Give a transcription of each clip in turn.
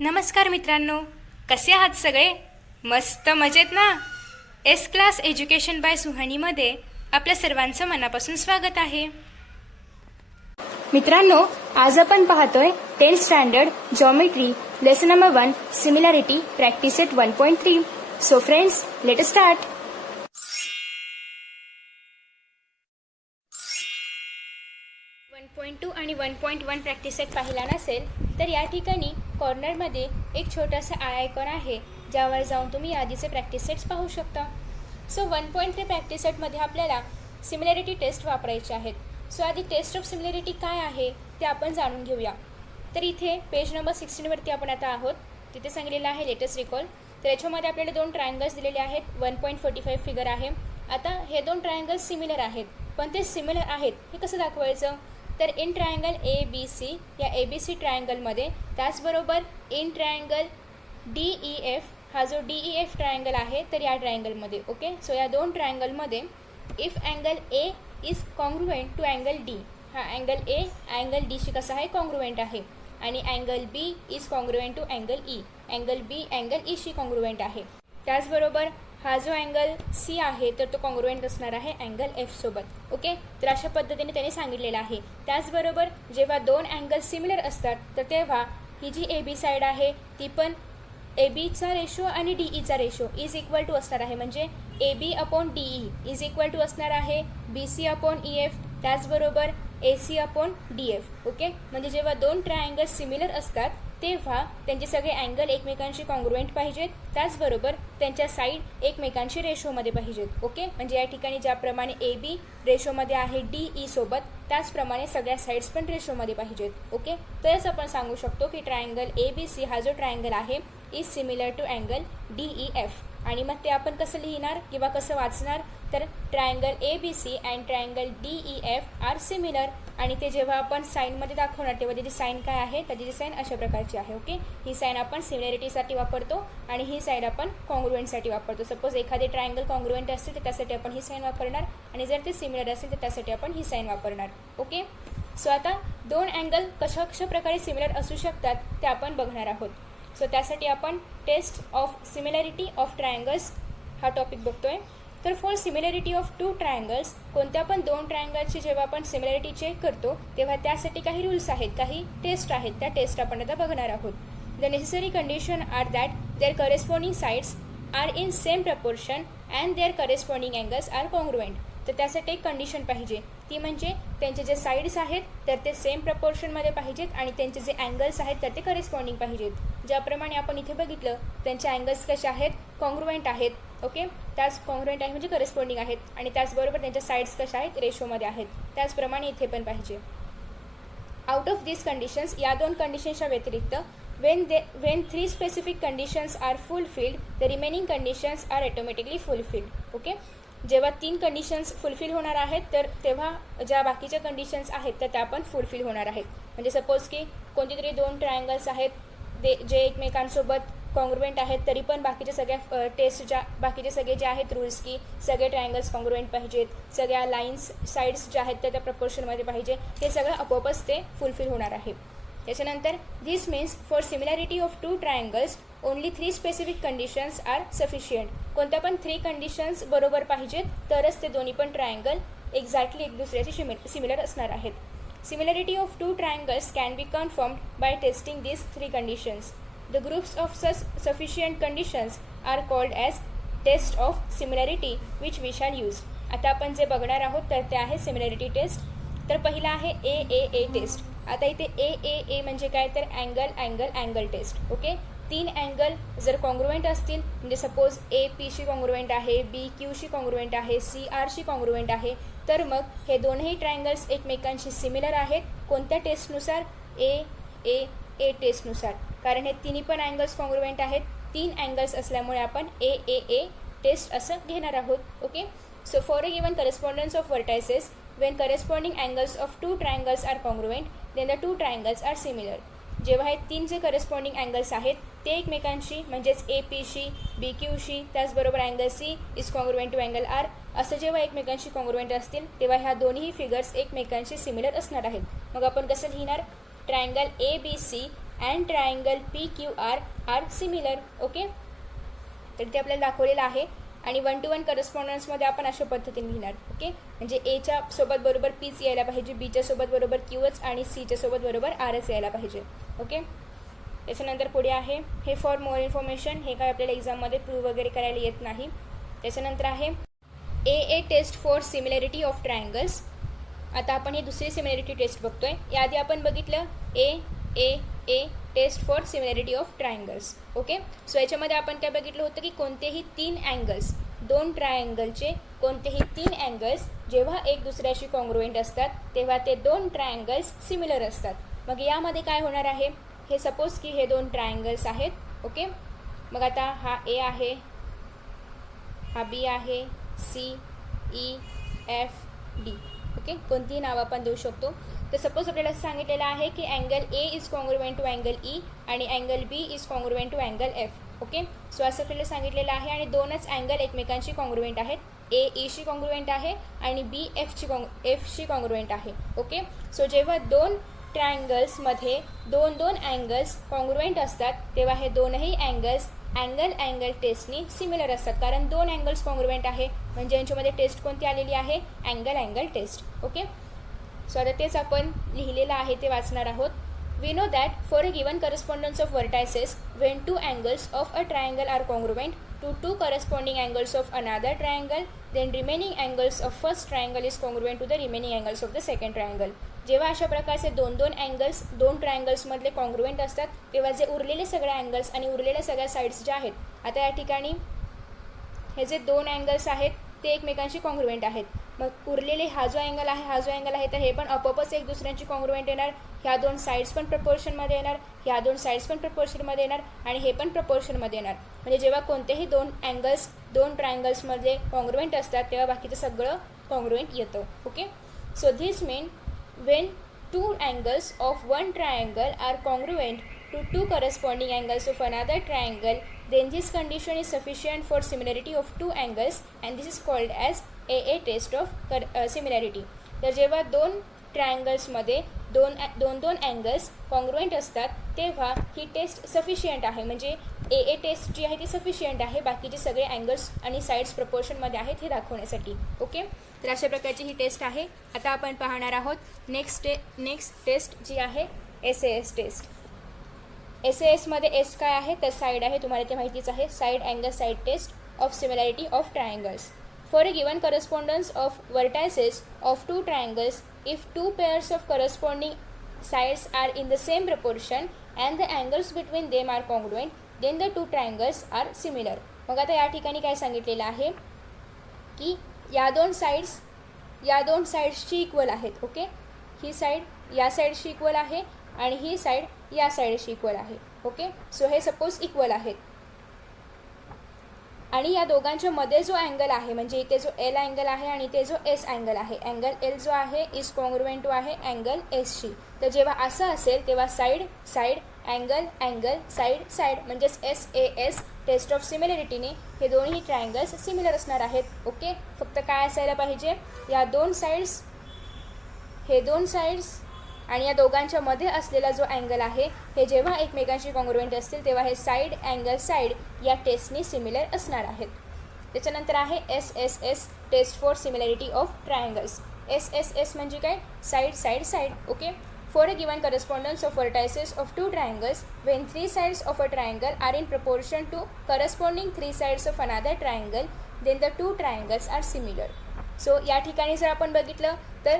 नमस्कार मित्रांनो, कसे आहात सगळे? मस्त मजेत ना? एस क्लास एज्युकेशन बाय सुहानीमध्ये आपल्या सर्वांचं मनापासून स्वागत आहे. मित्रांनो, आज आपण पाहतोय 10th standard geometry lesson number 1 similarity practice set 1.3. So friends, let us start. 1.2 आणि 1.1 प्रॅक्टिस सेट पाहिला नसेल तर या ठिकाणी कॉर्नरमध्ये एक छोटासा आयकॉन आहे, ज्यावर जाऊन तुम्ही आधीचे प्रॅक्टिस सेट्स पाहू शकता. सो 1.3 प्रॅक्टिस सेटमध्ये आपल्याला सिमिलॅरिटी टेस्ट वापरायचे आहेत. सो आधी टेस्ट ऑफ सिमिलॅरिटी काय आहे ते आपण जाणून घेऊया. तर इथे पेज नंबर 16वरती आपण आता आहोत. तिथे सांगितलेलं आहे लेटेस्ट रिकॉल. तर याच्यामध्ये आपल्याला दोन ट्रायंगल्स दिलेले आहेत. 1.45 फिगर आहे. आता हे दोन ट्रायंगल्स सिमिलर आहेत, पण ते सिमिलर आहेत हे कसं दाखवायचं? तर इन ट्रायंगल ABC या ABC ट्रायंगलमध्ये, त्याचबरोबर इन ट्रायंगल DEF, हा जो DEF ट्रायंगल आहे तर या ट्रायंगलमध्ये, ओके. सो या दोन ट्रायंगलमध्ये if angle A is congruent to angle D, हा अँगल A अँगल Dशी कसा आहे? कॉन्ग्रुएंट आहे. आणि angle B is congruent to angle E, angle B angle Eशी कॉन्ग्रुएंट आहे. त्याचबरोबर हा जो अँगल C आहे तर तो कॉन्ग्रुएंट असणार आहे अँगल F सोबत, ओके. तर अशा पद्धतीने त्यांनी सांगितलेलं आहे. त्याचबरोबर जेव्हा दोन अँगल सिमिलर असतात तर तेव्हा ही जी AB साईड आहे ती पण ABचा रेशो आणि DEचा रेशो इज इक्वल टू असणार आहे. म्हणजे AB upon DE is equal to असणार आहे BC अपॉन EF, त्याचबरोबर AC अपॉन DF, ओके. म्हणजे जेव्हा दोन ट्रायंगल सिमिलर असतात तेव्हा त्यांचे सगळे अँगल एकमेकांशी कॉन्ग्रुएंट पाहिजेत, त्याचबरोबर त्यांच्या साईड एकमेकांशी रेशोमध्ये पाहिजेत, ओके. म्हणजे या ठिकाणी ज्याप्रमाणे AB रेशोमध्ये आहे DE सोबत, त्याचप्रमाणे सगळ्या साईड्स पण रेशोमध्ये पाहिजेत, ओके. तरच आपण सांगू शकतो की ट्रायंगल ABC हा जो ट्रायंगल आहे is similar to angle DEF. आणि मग ते आपण कसं लिहिणार किंवा कसं वाचणार? तर triangle ABC and triangle DEF are similar. आणि ते जेव्हा आपण साईनमध्ये दाखवणार तेव्हा त्याची साईन काय आहे? त्याची साईन अशा प्रकारची आहे, ओके. ही साईन आपण सिमिलॅरिटीसाठी वापरतो आणि ही साईन आपण कॉन्ग्रुएंटसाठी वापरतो. सपोज एखादे ट्रायंगल कॉन्ग्रुएंट असतील तर त्यासाठी आपण ही साईन वापरणार, आणि जर ते सिमिलर असेल तर त्यासाठी आपण ही साईन वापरणार, ओके. सो आता दोन अँगल कशा प्रकारे सिमिलर असू शकतात ते आपण बघणार आहोत. सो त्यासाठी आपण test of similarity of triangles हा टॉपिक बघतोय. तर for similarity of two triangles, कोणत्या पण दोन ट्रायंगल्सची जेव्हा आपण सिमिलॅरिटी चेक करतो तेव्हा त्यासाठी काही रूल्स आहेत, काही टेस्ट आहेत. त्या टेस्ट आपण आता बघणार आहोत. The necessary condition are that their corresponding sides are in same proportion and their corresponding angles are congruent. तर त्यासाठी एक कंडिशन पाहिजे, ती म्हणजे त्यांचे जे साईड्स आहेत तर ते सेम प्रपोर्शनमध्ये पाहिजेत आणि त्यांचे जे अँगल्स आहेत तर ते करेस्पॉन्डिंग पाहिजेत. ज्याप्रमाणे आपण इथे बघितलं त्यांचे अँगल्स कसे आहेत? कॉन्ग्रुएंट आहेत, ओके. त्याच कॉन्ग्रुएंट आहे म्हणजे करेस्पॉन्डिंग आहेत. आणि त्याचबरोबर त्यांच्या साईड्स कशा आहेत? रेशोमध्ये आहेत. त्याचप्रमाणे इथे पण पाहिजे. आउट ऑफ दिस कंडिशन्स, या दोन कंडिशन्सच्या व्यतिरिक्त, when three specific conditions are fulfilled, the remaining conditions are automatically fulfilled, okay. जेव्हा तीन कंडिशन्स फुलफिल होणार आहेत तर तेव्हा ज्या बाकीच्या कंडिशन्स आहेत तर त्या पण फुलफिल होणार आहेत. म्हणजे सपोज की कोणते तरी दोन ट्रायंगल्स आहेत जे एकमेकांसोबत कॉन्ग्रुएंट आहेत, तरी पण बाकीच्या सगळ्या टेस्ट बाकीचे सगळे जे आहेत रूल्स की सगळे ट्रायंगल्स कॉन्ग्रुएंट पाहिजेत, सगळ्या लाईन्स साईड्स ज्या आहेत त्या प्रपोर्शनमध्ये पाहिजे, हे सगळं आपोआपच ते फुलफिल होणार आहे. त्याच्यानंतर this means for similarity of two triangles only 3 specific conditions are sufficient. कोणत्या पण 3 कंडिशन्स बरोबर पाहिजेत तरच ते दोन्ही पण ट्रायंगल एक्झॅक्टली एक दुसऱ्याची सिमिलर असणार आहेत. Similarity of two triangles can be confirmed by testing these 3 conditions. The groups of such sufficient conditions are called as test of similarity which we shall use. आता आपण जे बघणार आहोत तर ते आहे सिमिलॅरिटी टेस्ट. तर पहिला आहे AAA टेस्ट. आता इथे AAA म्हणजे काय? तर अँगल टेस्ट, ओके. 3 अँगल जर कॉन्ग्रुएंट असतील, म्हणजे सपोज APशी कॉन्ग्रुएंट आहे, BQशी कॉन्ग्रुएंट आहे, CRशी कॉन्ग्रुएंट आहे, तर मग हे दोनही ट्रायंगल्स एकमेकांशी सिमिलर आहेत. कोणत्या टेस्टनुसार? AAA टेस्टनुसार. कारण हे तिन्ही पण अँगल्स कॉन्ग्रुएंट आहेत. 3 अँगल्स असल्यामुळे आपण AAA टेस्ट असं घेणार आहोत, okay. So for a given correspondence of vertices when corresponding angles of two triangles are congruent, then the two triangles are similar. जेव्हा हे 3 जे करस्पॉन्डिंग अँगल्स आहेत ते एकमेकांशी म्हणजेच APशी, BQशी, त्याचबरोबर angle C is congruent to angle R असं जेव्हा एकमेकांशी कॉन्ग्रुएंट असतील तेव्हा ह्या दोन्ही फिगर्स एकमेकांशी सिमिलर असणार आहेत. मग आपण कसं लिहिणार? Triangle ABC and triangle P Q R are similar. Okay, तर ते आपल्याला दाखवलेलं आहे. आणि 1 to 1 करस्पॉन्डन्समध्ये आपण अशा पद्धतीने लिहिणार. ओके, म्हणजे एच्या सोबत बरोबर पीच यायला पाहिजे, बीच्या सोबत बरोबर क्यूच आणि सीच्या सोबत बरोबर आरच यायला पाहिजे. ओके, त्याच्यानंतर पुढे आहे हे फॉर मोर इन्फॉर्मेशन. हे काय आपल्याला एक्झाममध्ये प्रूव्ह वगैरे करायला येत नाही. त्याच्यानंतर आहे a test for similarity of triangles. आता आपण ही दुसरी सिमिलॅरिटी टेस्ट बघतोय. याआधी आपण बघितलं a test for similarity of triangles. Okay, so याच्यामध्ये आपण काय बघितलं होतं की कोणतेही 3 अँगल्स, 2 ट्रायंगलचे कोणतेही 3 अँगल्स जेव्हा एक दुसऱ्याशी कॉन्ग्रुएंट असतात तेव्हा ते 2 ट्रायंगल्स सिमिलर असतात. मग यामध्ये काय होणार आहे, हे सपोज की हे 2 ट्रायंगल्स आहेत. ओके, मग आता हा ए आहे, हा बी आहे, C E F D. Okay, कोणतीही नाव आपण देऊ शकतो. तर सपोज आपल्याला सांगितलेलं आहे की angle A is congruent to angle E आणि angle B is congruent to angle F. Okay, so असं आपल्याला सांगितलेलं आहे आणि 2च अँगल एकमेकांशी कॉन्ग्रुएंट आहेत. ए ईशी कॉन्ग्रुएंट आहे आणि बी एफशी कॉन्ग्रुएंट आहे. ओके, सो जेव्हा 2 ट्रायंगल्समध्ये 2 अँगल्स कॉन्ग्रुएंट असतात तेव्हा हे दोनही अँगल्स अँगल टेस्टनी सिमिलर असतात, कारण 2 अँगल्स कॉन्ग्रुएंट आहे म्हणजे यांच्यामध्ये टेस्ट कोणती आलेली आहे, अँगल टेस्ट. ओके, सो आता तेच आपण लिहिलेलं आहे ते वाचणार आहोत. We know that for a given correspondence of vertices when 2 angles of a triangle are congruent to 2 corresponding angles of another triangle then remaining angles of first triangle is congruent to the remaining angles of the second triangle. जेव्हा अशा प्रकारचे 2 angles 2 ट्रायंगल्समधले congruent असतात तेव्हा जे उरलेले सगळे angles आणि उरलेल्या सगळ्या साईड्स ज्या आहेत, आता या ठिकाणी हे जे 2 अँगल्स आहेत ते एकमेकांशी कॉन्ग्रुएंट आहेत. मग उरलेले हा जो अँगल आहे तर हे पण आपोआपच एक दुसऱ्यांची कॉन्ग्रुएंट येणार. ह्या 2 साईड्स पण प्रपोर्शनमध्ये येणार, ह्या 2 साईड्स पण प्रपोर्शनमध्ये येणार आणि हे पण प्रपोर्शनमध्ये येणार. म्हणजे जेव्हा कोणतेही 2 अँगल्स 2 ट्रायंगल्समध्ये कॉन्ग्रुएंट असतात तेव्हा बाकीचं सगळं कॉन्ग्रुएंट येतं. Okay, so this mean when 2 angles of one triangle are congruent to 2 corresponding angles of another triangle, then this condition is sufficient for similarity of 2 angles and this is called as AA test of similarity. तर जेव्हा 2 ट्रायंगल्समध्ये 2 angles congruent असतात तेव्हा ही taste sufficient आहे, म्हणजे AA taste जी आहे ती sufficient आहे बाकीचे सगळे अँगल्स आणि साईड्स प्रपोर्शनमध्ये आहेत हे दाखवण्यासाठी. ओके, तर अशा प्रकारची ही टेस्ट आहे. आता आपण पाहणार आहोत नेक्स्ट टेस्ट जी आहे SAS टेस्ट. SAS मध्ये एस काय आहे तर साईड आहे, तुम्हाला ते माहितीच आहे. Side angle side test of similarity of triangles. For a given correspondence of vertices of 2 triangles, if 2 pairs of corresponding sides are in the same proportion and the angles between them are congruent, then the 2 triangles are similar. मग आता या ठिकाणी काय सांगितलेलं आहे की या 2 साईड्सची equal आहेत. ओके, ही साईड या साईडशी इक्वल आहे आणि ही साईड या साईडशी इक्वल आहे. ओके, सो हे सपोज इक्वल आहेत आणि या दोघांच्या मध्ये जो अँगल आहे म्हणजे इथे जो एल अँगल आहे आणि इथे जो एस अँगल आहे, अँगल एल जो आहे इज कॉन्ग्रुएंट टू आहे अँगल एसशी. तर जेव्हा असं असेल तेव्हा साईड अँगल साईड म्हणजेच SAS टेस्ट ऑफ सिमिलॅरिटीने हे दोन्ही ट्रायंगल्स सिमिलर असणार आहेत. ओके, फक्त काय असायला पाहिजे, या 2 साईड्स हे 2 साईड्स आणि या दोघांच्या मध्ये असलेला जो अँगल आहे हे जेव्हा एकमेकांशी कॉन्ग्रुएंट असतील तेव्हा हे साईड अँगल साईड या टेस्टनी सिमिलर असणार आहेत. त्याच्यानंतर आहे SSS test for similarity of triangles. SSS म्हणजे काय, side. Okay, for a given correspondence of vertices of 2 ट्रायंगल्स when 3 sides of a triangle are in proportion to corresponding 3 sides of another triangle then the 2 triangles are similar. So या ठिकाणी जर आपण बघितलं तर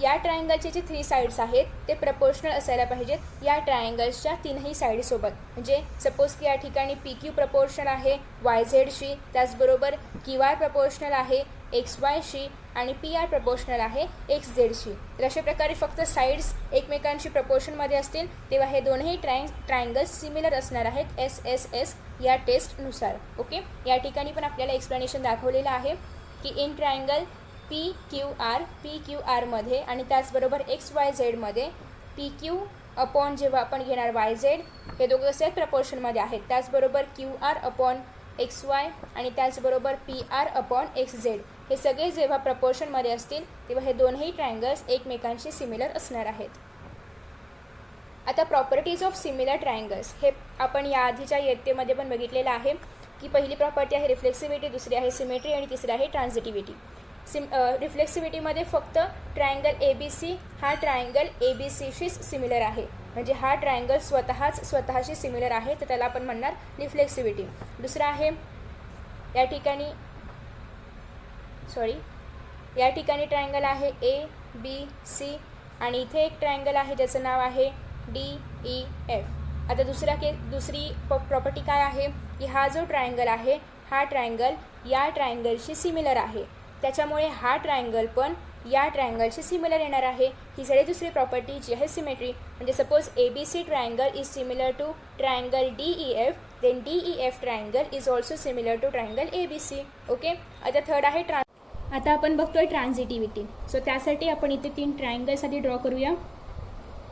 या ट्रायंगलचे जे 3 साईड्स आहेत ते प्रपोर्शनल असायला पाहिजेत या ट्रायंगल्सच्या 3ही साईडसोबत. म्हणजे सपोज की या ठिकाणी PQ प्रपोर्शनल आहे YZशी, त्याचबरोबर QR प्रपोर्शनल आहे XYशी आणि PR प्रपोर्शनल आहे XZशी. तर अशा प्रकारे फक्त साईड्स एकमेकांशी प्रपोर्शनमध्ये असतील तेव्हा हे दोनही ट्रायंगल्स सिमिलर असणार आहेत SSS या टेस्टनुसार. ओके, या ठिकाणी पण आपल्याला एक्सप्लेनेशन दाखवलेलं आहे की इन ट्रायंगल PQR मध्ये आणि त्याचबरोबर XYZमध्ये PQ अपॉन जेव्हा आपण घेणार YZ हे दोघं कसे प्रपोर्शनमध्ये आहेत, त्याचबरोबर QR अपॉन XY आणि त्याचबरोबर PR अपॉन XZ हे सगळे जेव्हा प्रपोर्शनमध्ये असतील तेव्हा हे दोनही ट्रायंगल्स एकमेकांशी सिमिलर असणार आहेत. आता प्रॉपर्टीज ऑफ सिमिलर ट्रायंगल्स हे आपण या आधीच्या इयत्तेमध्ये पण बघितलेलं आहे की पहिली प्रॉपर्टी आहे रिफ्लेक्सिव्हिटी, दुसरी आहे सिमेट्री आणि तिसरी आहे ट्रान्झिटिव्हिटी. रिफ्लेक्सिव्हिटीमध्ये फक्त ट्रायंगल ABC हा ट्रायंगल ABCशीच सिमिलर आहे, म्हणजे हा ट्रायंगल स्वतःशी सिमिलर आहे, तर त्याला आपण म्हणणार रिफ्लेक्सिव्हिटी. दुसरा आहे या ठिकाणी ट्रायंगल आहे ABC आणि इथे एक ट्रायंगल आहे ज्याचं नाव आहे DEF. आता दुसरी प्रॉपर्टी काय आहे की हा जो ट्रायंगल आहे हा ट्रायंगल या ट्रायंगलशी सिमिलर आहे, त्याच्यामुळे हा ट्रायंगल पण या ट्रायंगलशी सिमिलर येणार आहे. ही सगळी दुसरी प्रॉपर्टी जी आहे सिमेट्री, म्हणजे suppose ABC triangle is similar to triangle DEF, then DEF triangle is also similar to triangle ABC. Okay. आता थर्ड आहे आता आपण बघतोय ट्रान्झिटिव्हिटी. सो त्यासाठी आपण इथे 3 ट्रायंगलसाठी ड्रॉ करूया.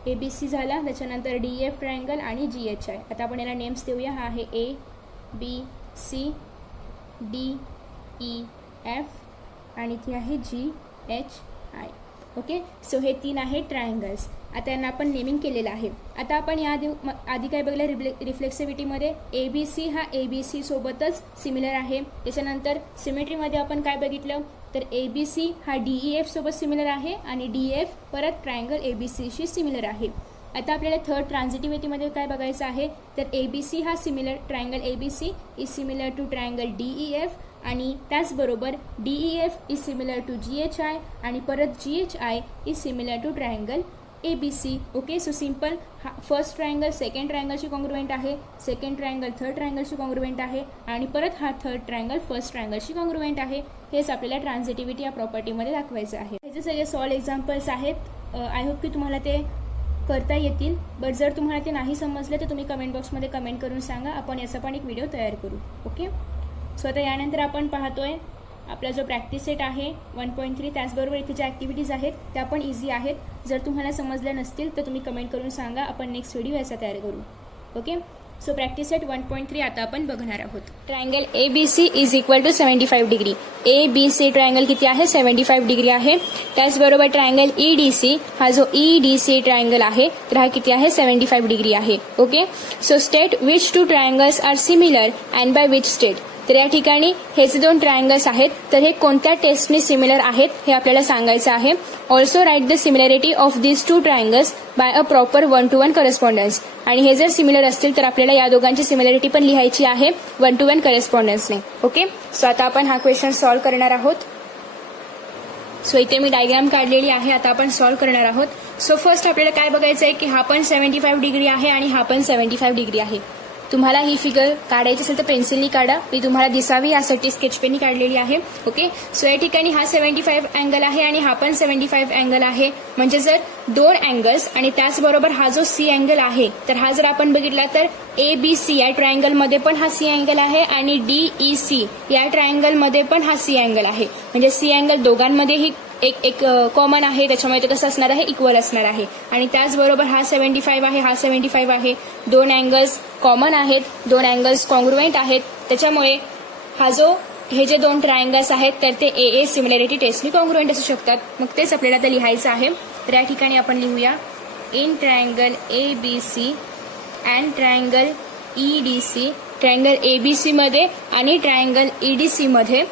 ABC झाला, त्याच्यानंतर DEF ट्रायंगल आणि GHI. आता आपण याला नेम्स देऊया. हा आहे ABC DEF आणि ती आहे GHI. ओके. सो हे 3 आहे ट्रायंगल्स. आता यांना आपण नेमिंग केलेलं आहे. आता आपण या आधी काय बघलं रिफ्लेक्सिव्हिटीमध्ये ABC हा ABC सोबतच सिमिलर आहे. त्याच्यानंतर सिमेट्रीमध्ये आपण काय बघितलं तर ABC हा DEF सोबत सिमिलर आहे आणि DEF परत ट्रायंगल ABCशी सिमिलर आहे. आता आपल्याला थर्ड ट्रान्झिटिव्हिटीमध्ये काय बघायचं आहे तर ABC हा triangle ABC is similar to triangle DEF आणि त्याचबरोबर DEF is similar to GHI आणि परत GHI is similar to triangle ABC. Okay. So simple. हा फर्स्ट ट्रायंगल सेकंड ट्रायंगलशी कॉन्ग्रुएंट आहे, सेकंड ट्रायंगल थर्ड ट्रायंगलशी कॉन्ग्रुएंट आहे आणि परत हा थर्ड ट्रायंगल फर्स्ट ट्रायंगलशी कॉन्ग्रुएंट आहे. हेच आपल्याला ट्रान्झिटिव्हिटी या प्रॉपर्टीमध्ये दाखवायचं आहे. हे जे सगळे सॉल्व एक्झाम्पल्स आहेत, आय होप की तुम्हाला ते करता येतील. बट जर तुम्हाला ते नाही समजले तर तुम्ही कमेंट बॉक्समध्ये कमेंट करून सांगा, आपण याचा पण एक व्हिडिओ तयार करू. ओके. सो आता यानंतर आपण पाहतोय आपला जो प्रॅक्टिस सेट आहे 1.3, त्याचबरोबर इथे ज्या ॲक्टिव्हिटीज आहेत त्या पण इझी आहेत. जर तुम्हाला समजल्या नसतील तर तुम्ही कमेंट करून सांगा, आपण नेक्स्ट व्हिडिओ याचा तयार करू. ओके. सो प्रॅक्टिस सेट 1.3 आता आपण बघणार आहोत. Triangle ABC is equal to 75 degree. ABC triangle किती आहे 75 डिग्री आहे. त्याचबरोबर ट्रायंगल EDC हा जो EDC ट्रायंगल आहे तर हा किती आहे 75 डिग्री आहे. Okay. So state which two triangles are similar and by which state. तर या ठिकाणी हे जे 2 ट्रायंगल्स आहेत तर हे कोणत्या टेस्टने सिमिलर आहेत हे आपल्याला सांगायचं आहे. Also write the similarity of this 2 triangles by a proper 1-to-1 correspondence. आणि हे जर सिमिलर असतील तर आपल्याला या दोघांची सिमिलॅरिटी पण लिहायची आहे 1-to-1 करस्पॉन्डन्सने. ओके. सो आता आपण हा क्वेश्चन सॉल्व्ह करणार आहोत. सो इथे मी डायग्राम काढलेली आहे, आता आपण सॉल्व्ह करणार आहोत. सो फर्स्ट आपल्याला काय बघायचं आहे की हा पण 75 डिग्री आहे आणि हा पण 75 डिग्री आहे. तुम्हाला ही फिगर काढायची असेल तर पेन्सिलनी काढा, मी तुम्हाला दिसावी यासाठी स्केच पेननी काढलेली आहे. ओके. सो या ठिकाणी हा 75 अँगल आहे आणि हा पण 75 अँगल आहे, म्हणजे जर 2 अँगल्स आणि त्याचबरोबर हा जो C अँगल आहे तर हा जर आपण बघितला तर ABC या ट्रायंगलमध्ये पण हा C अँगल आहे आणि DEC या ट्रायंगलमध्ये पण हा C अँगल आहे, म्हणजे C अँगल दोघांमध्येही एक कॉमन आहे, त्याच्यामुळे ते कसं असणार आहे इक्वल असणार आहे. आणि त्याचबरोबर हा 75 आहे, हा 75 आहे, 2 अँगल्स कॉमन आहेत, 2 अँगल्स कॉन्ग्रुएंट आहेत, त्याच्यामुळे हे जे 2 ट्रायंगल्स आहेत तर ते AA सिमिलॅरिटी टेस्टनी कॉन्ग्रुएंट असू शकतात. मग तेच आपल्याला ते लिहायचं आहे. तर या ठिकाणी आपण लिहूया in triangle ABC and triangle EDC. Triangle ABC मध्ये आणि ट्रायंगल EDC मध्ये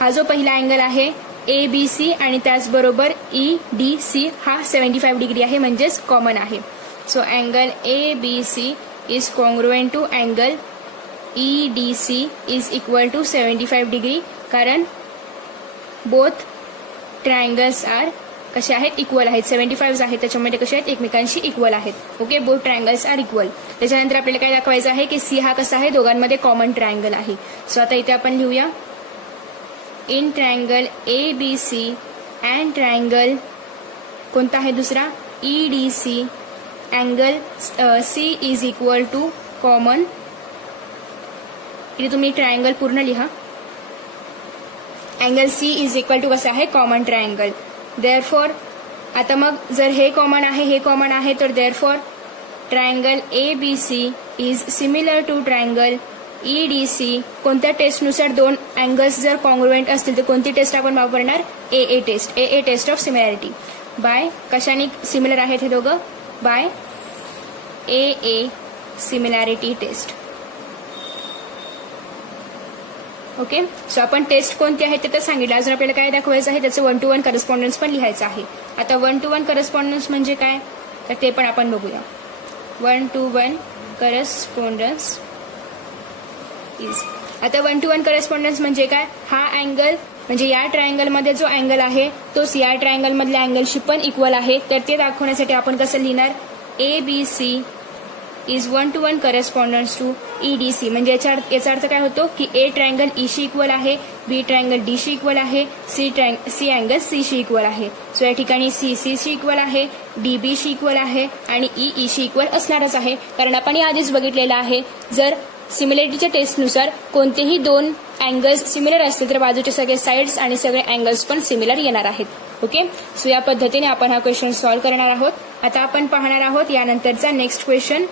हा जो पहिला अँगल आहे ABC आणि त्याचबरोबर EDC हा 75 डिग्री आहे, म्हणजेच कॉमन आहे. So angle ABC is congruent to angle EDC is equal to 75 degree, कारण बोथ ट्रायंगल्स आर कसे आहेत इक्वल आहेत, 75 आहेत, त्याच्यामुळे कसे आहेत एकमेकांशी इक्वल आहेत. Okay. Both triangles are equal. त्याच्यानंतर आपल्याला काय दाखवायचं आहे की C हा कसा आहे दोघांमध्ये कॉमन ट्रायंगल आहे. सो आता इथे आपण लिहूया in triangle ABC and triangle कोणता आहे दुसरा EDC angle C is equal to common. इथे तुम्ही ट्रायंगल पूर्ण लिहा. Angle C is equal to कसं आहे कॉमन ट्रायंगल. देअरफॉर आता मग जर हे कॉमन आहे हे कॉमन आहे तर therefore triangle ABC is similar to triangle EDC. कोणत्या टेस्टनुसार 2 अँगल्स जर कॉन्ग्रुएंट असतील तर कोणती टेस्ट आपण वापरणार AA test of similarity. By कशाने सिमिलर आहेत हे दोघं by AA similarity test. Okay, so आपण टेस्ट कोणती आहे ते तर सांगितलं. अजून आपल्याला काय दाखवायचं आहे, त्याचं 1 to 1 करस्पॉन्डन्स पण लिहायचं आहे. आता 1 to 1 करस्पॉन्डन्स म्हणजे काय, तर ते पण आपण बघूया. 1 to 1 करस्पॉन्डन्स इज, आता 1 to 1 करस्पॉन्डन्स म्हणजे काय, हा अँगल म्हणजे या ट्रायंगलमध्ये जो अँगल आहे तोच या ट्रायंगलमधल्या अँगलशी पण इक्वल आहे. तर ते दाखवण्यासाठी आपण कसं लिहिणार, ABC is 1 to 1 correspondence to EDC. म्हणजे याचा अर्थ काय होतो की A ट्रायंगल Eशी इक्वल आहे, B ट्रायंगल Dशी इक्वल आहे, C अँगल Cशी इक्वल आहे. सो या ठिकाणी C शी इक्वल आहे, D Bशी इक्वल आहे आणि E शी इक्वल असणारच आहे. कारण आपण आधीच बघितलेलं आहे, जर सिमिलॅरिटीच्या टेस्टनुसार कोणतेही दोन अँगल्स सिमिलर असतील तर बाजूचे सगळे साइड्स आणि सगळे अँगल्स पण सिमिलर येणार आहेत. ओके, सो या पद्धतीने आपण हा क्वेश्चन सॉल्व्ह करणार आहोत. आता आपण पाहणार आहोत यानंतरचा नेक्स्ट क्वेश्चन.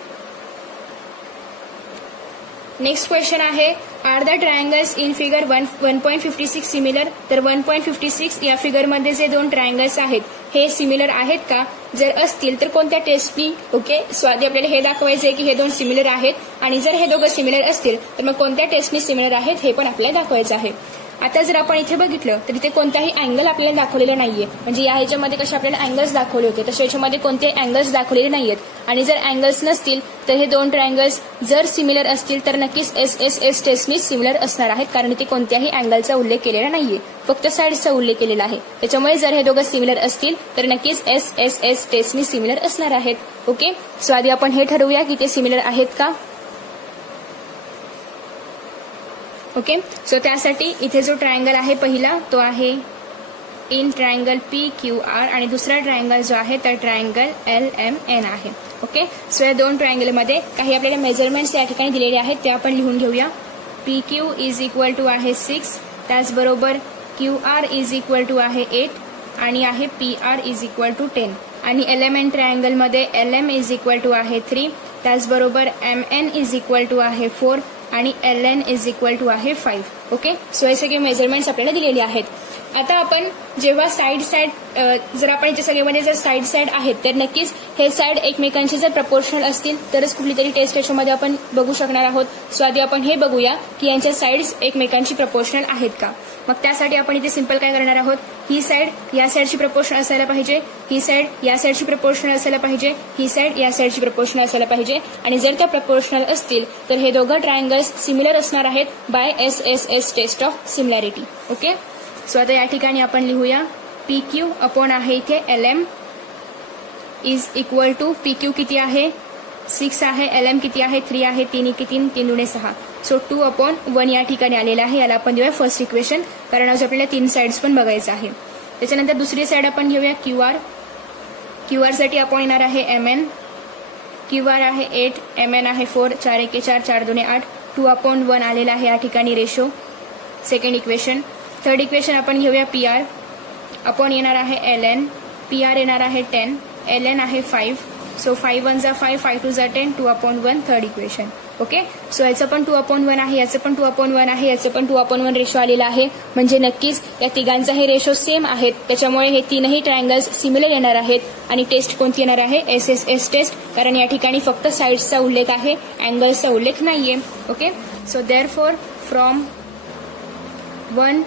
नेक्स्ट क्वेश्चन आहे, are the triangles in figure 1.56 similar. तर 1.56 या फिगरमध्ये जे दोन ट्रायंगल्स आहेत हे सिमिलर आहेत का, जर असतील तर कोणत्या टेस्टनी. ओके, सो आधी आपल्याला हे दाखवायचं आहे की हे दोन सिमिलर आहेत आणि जर हे दोघं सिमिलर असतील तर मग कोणत्या टेस्टनी सिमिलर आहेत हे पण आपल्याला दाखवायचं आहे. आता जर आपण इथे बघितलं तर इथे कोणताही अँगल आपल्याला दाखवलेला नाहीये. म्हणजे या ह्याच्यामध्ये कसे आपल्याला अँगल्स दाखवले होते तसे याच्यामध्ये कोणतेही अँगल्स दाखवलेले नाहीयेत. आणि जर अँगल्स नसतील तर हे दोन ट्रायंगल्स जर सिमिलर असतील तर नक्कीच SSS टेस्टनी सिमिलर असणार आहेत, कारण ते कोणत्याही अँगलचा उल्लेख केलेला नाहीये, फक्त साइड्सचा उल्लेख केलेला आहे. त्याच्यामुळे जर हे दोघं सिमिलर असतील तर नक्कीच SSS टेस्टनी सिमिलर असणार आहेत. ओके, सो आधी आपण हे ठरवूया की ते सिमिलर आहेत का. ओके, सो त्यासाठी इथे जो ट्रायंगल आहे पहिला तो आहे इन ट्रायंगल PQR आणि दुसरा ट्रायंगल जो आहे तर ट्रायंगल LMN आहे. ओके, सो या दोन ट्रायंगलमध्ये काही आपल्याला मेजरमेंट्स या ठिकाणी दिलेले आहेत ते आपण लिहून घेऊया. PQ इज इक्वल टू आहे 6, त्याचबरोबर QR इज इक्वल टू आहे 8 आणि आहे PR इज इक्वल टू 10. आणि LMN ट्रायंगलमध्ये LM इज इक्वल टू आहे 3, त्याचबरोबर MN इज इक्वल टू आहे 4 आणि LN इज इक्वल टू आहे 5. ओके, सो हे सगळे मेजरमेंट्स आपल्याला दिलेले आहेत. आता आपण जेव्हा साइड जर आपण याच्या सगळ्यामध्ये जर साइड आहेत तर नक्कीच हे साइड एकमेकांशी जर प्रपोर्शनल असतील तरच कुठली तरी टेस्ट याच्यामध्ये आपण बघू शकणार आहोत. सो आधी आपण हे बघूया की यांच्या साइड्स एकमेकांशी प्रपोर्शनल आहेत का. मग त्यासाठी आपण इथे सिंपल काय करणार आहोत, ही साइड या साइडची प्रपोर्शनल असायला पाहिजे, ही साइड या साइडची प्रपोर्शनल असायला पाहिजे, ही साइड या साइडची प्रपोर्शनल असायला पाहिजे. आणि जर त्या प्रपोर्शनल असतील तर हे दोघं ट्रायंगल्स सिमिलर असणार आहेत by SSS test of similarity. Okay, so आता या ठिकाणी आपण लिहूया PQ अपॉन आहे इथे LM is equal to PQ किती आहे 6 आहे, LM किती आहे 3 आहे, 3 एके 3, 3 दुणे 6. सो 2/1 या ठिकाणी आलेला आहे. याला आपण देऊया फर्स्ट इक्वेशन, कारण आज आपल्याला 3 साइड्स पण बघायचं आहे. त्याच्यानंतर दुसरी साइड आपण घेऊया QR साठी आपण येणार आहे MN. QR आहे 8, MN आहे 4, 4 एके 4, 4 दुणे 8, 2/1 आलेला आहे या ठिकाणी ratio. Second equation. Third equation आपण घेऊया PR अपॉन येणार आहे LN. PR येणार आहे 10, LN आहे 5. सो 5 1 जा 5, 5 2 जा 10, 2/1 थर्ड इक्वेशन. ओके, सो याचं पण 2/1 आहे, याचं पण 2/1 आहे, याचं पण 2/1 रेशो आलेला आहे. म्हणजे नक्कीच या तिघांचा हे रेशो सेम आहेत, त्याच्यामुळे हे तीनही ट्रायंगल्स सिमिलर येणार आहेत. आणि टेस्ट कोणती येणार आहे, SSS टेस्ट, कारण या ठिकाणी फक्त साइड्सचा उल्लेख आहे, अँगल्सचा उल्लेख नाहीये. Okay, so therefore from 1,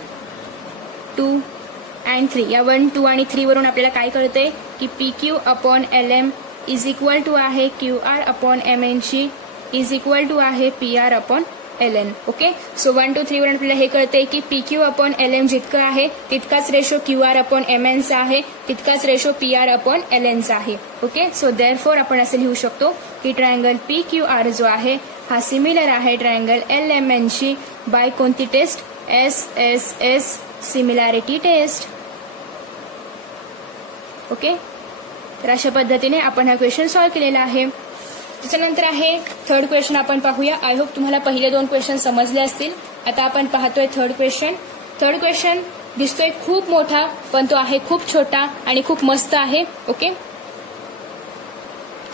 2 and 3 या 1, 2 आणि 3 वरून आपल्याला काय कळतंय की PQ upon LM is equal to आहे QR upon MN is equal to आहे PR upon LN. Okay, so 1, 2, 3 वरून आपल्याला हे कळतंय की PQ अपॉन LM जितकं आहे तितकाच रेशो QR अपॉन MN चा आहे, तितकाच रेशो PR अपॉन LN चा आहे. ओके, सो देअरफॉर आपण असं लिहू शकतो की ट्रायंगल PQR जो आहे हा सिमिलर आहे ट्रायंगल LMN बाय कोणती test, SSS similarity test. Okay, तर अशा पद्धतीने आपण हा क्वेश्चन सॉल्व्ह केलेला आहे. त्याच्यानंतर आहे थर्ड क्वेश्चन आपण पाहूया. आय होप तुम्हाला पहिले 2 क्वेश्चन समजले असतील. आता आपण पाहतोय थर्ड क्वेश्चन. थर्ड क्वेश्चन दिसतोय खूप मोठा पण तो आहे खूप छोटा आणि खूप मस्त आहे. ओके,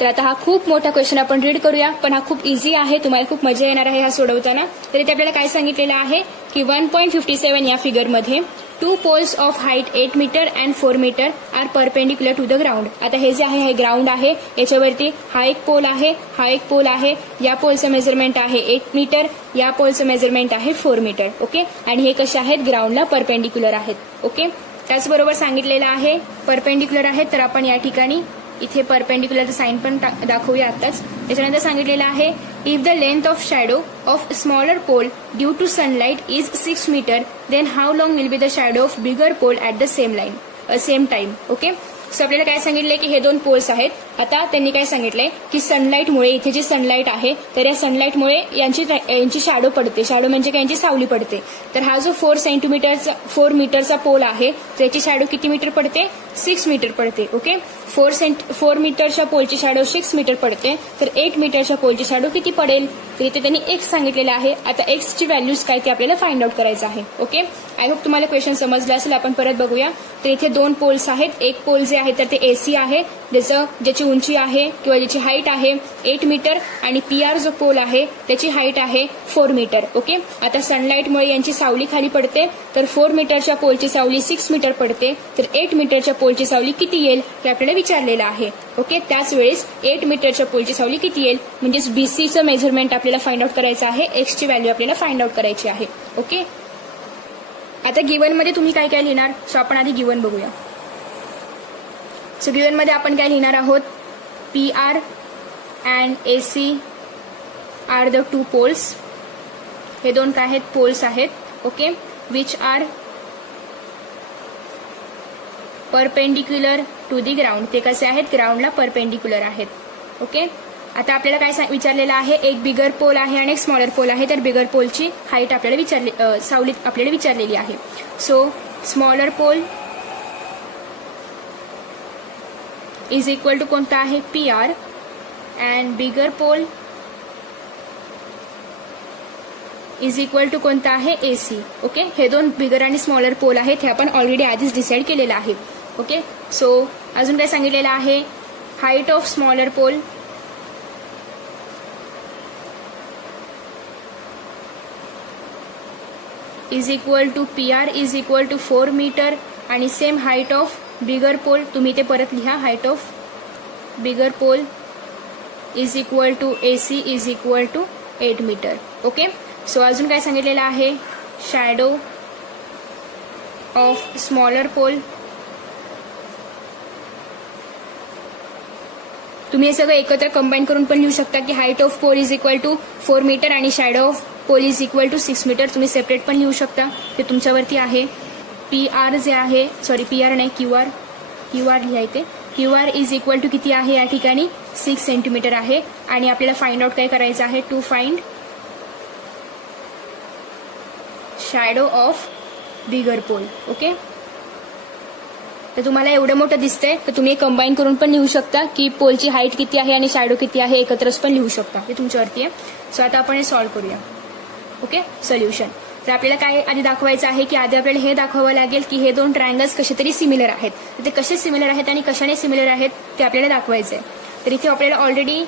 तर आता हा खूप मोठा क्वेश्चन आपण रीड करूया, पण हा खूप इझी आहे, तुम्हाला खूप मजा येणार आहे हा सोडवताना. तर इथे आपल्याला काय सांगितलेलं आहे की 1.57 या फिगरमध्ये 2 poles of height 8 metre and 4 metre are perpendicular to the ground. आता हे जे आहे हे ग्राउंड आहे, याच्यावरती हा एक पोल आहे, हा एक पोल आहे, या पोलचं मेजरमेंट आहे 8 मीटर, या पोलचं मेजरमेंट आहे 4 मीटर. ओके, आणि हे कसे आहेत, ग्राउंडला परपेंडिक्युलर आहेत. ओके, त्याचबरोबर सांगितलेलं आहे परपेंडिक्युलर आहेत, तर आपण या ठिकाणी इथे परपेंडिक्युलर साईन पण दाखवूया आताच. त्याच्यानंतर सांगितलेलं आहे if the length of shadow of smaller pole due to sunlight is 6 metre then how long will be the shadow of bigger pole at the same time. Okay, so आपल्याला काय सांगितलंय की हे 2 पोल्स आहेत. आता त्यांनी काय सांगितलंय की सनलाईटमुळे, इथे जी सनलाईट आहे तर या सनलाईटमुळे यांची शॅडो पडते. शॅडो म्हणजे काय, यांची सावली पडते. तर हा जो 4 मीटरचा पोल आहे त्याची शॅडो किती मीटर पडते, 6 मीटर पडते. ओके, 4 मीटरच्या पोलची शॅडो 6 मीटर पडते, तर 8 मीटरच्या पोलची शॅडो किती पडेल, तर इथे त्यांनी एक्स सांगितलेलं आहे. आता एक्सची व्हॅल्यूज काय ते आपल्याला फाइंड आउट करायचं आहे. ओके, आय होप तुम्हाला क्वेश्चन समजला असेल. आपण परत बघूया. तर इथे 2 पोल्स आहेत. एक पोल जे आहे तर ते एसी आहे, ज्याची उंची आहे किंवा ज्याची हाईट आहे 8 मीटर, आणि पीआर जो पोल आहे त्याची हाईट आहे 4 मीटर. ओके, आता सनलाईटमुळे यांची सावली खाली पडते, तर 4 मीटरच्या पोलची सावली 6 मीटर पडते, तर 8 मीटरच्या पोलची सावली किती येईल हे आपल्याला विचारलेलं आहे. ओके, त्याच वेळेस 8 मीटरच्या पोलची सावली किती येईल, म्हणजेच बीसीचं मेजरमेंट आपल्याला फाइंड आउट करायचं आहे, एक्सची व्हॅल्यू आपल्याला फाइंड आउट करायची आहे. ओके, आता गिवन मध्ये तुम्ही काय काय लिहिणार, सो आपण आधी गिवन बघूया. सो गिवन मध्ये आपण काय लिहिणार आहोत, P R and AC are the 2 poles. हे 2 काय आहेत, पोल्स आहेत. Okay, which are perpendicular to the ground. ते कसे आहेत, ग्राउंडला परपेंडिक्युलर आहेत. ओके, आता आपल्याला काय विचारलेलं आहे, एक बिगर पोल आहे आणि एक स्मॉलर पोल आहे. तर बिगर पोलची हाईट आपल्याला सावली आपल्याला विचारलेली आहे. So smaller pole is equal to कोणता आहे, P R, and bigger pole is equal to कोणता आहे, एसी. ओके, हे 2 बिगर आणि स्मॉलर पोल आहेत, हे आपण ऑलरेडी आधीच डिसाईड केलेलं आहे. ओके, सो अजून काय सांगितलेलं आहे, height of smaller pole is equal to P R is equal to 4 metre, आणि same height of bigger pole तुम्ही ते परत लिहा, height of bigger pole is equal to AC is equal to 8 metre. Okay, so अजून काय सांगितलेलं आहे, shadow of smaller pole. तुम्ही हे सगळं एकत्र कंबाईन करून पण लिहू शकता की height of pole is equal to 4 metre आणि shadow of pole is equal to 6 metre. तुम्ही सेपरेट पण लिहू शकता, ते तुमच्यावरती आहे. पी आर जे आहे, सॉरी पी आर नाही, क्यू आर लिहायचे. Q R is equal to किती आहे या ठिकाणी, 6 सेंटीमीटर आहे. आणि आपल्याला फाइंड आउट काय करायचं आहे, to find shadow of bigger pole. Okay, तर तुम्हाला एवढं मोठं दिसतंय तर तुम्ही कंबाईन करून पण लिहू शकता की पोलची हाईट किती आहे आणि शॅडो किती आहे, एकत्रच पण लिहू शकता, हे तुमच्यावरती आहे. सो आता आपण हे सॉल्व्ह करूया. Okay, solution. तर आपल्याला काय आधी दाखवायचं आहे की आधी आपल्याला हे दाखवावं लागेल की हे 2 ट्रायंगल्स कसे तरी सिमिलर आहेत. तर ते कसे सिमिलर आहेत आणि कशाने सिमिलर आहेत ते आपल्याला दाखवायचं आहे. तर इथे आपल्याला ऑलरेडी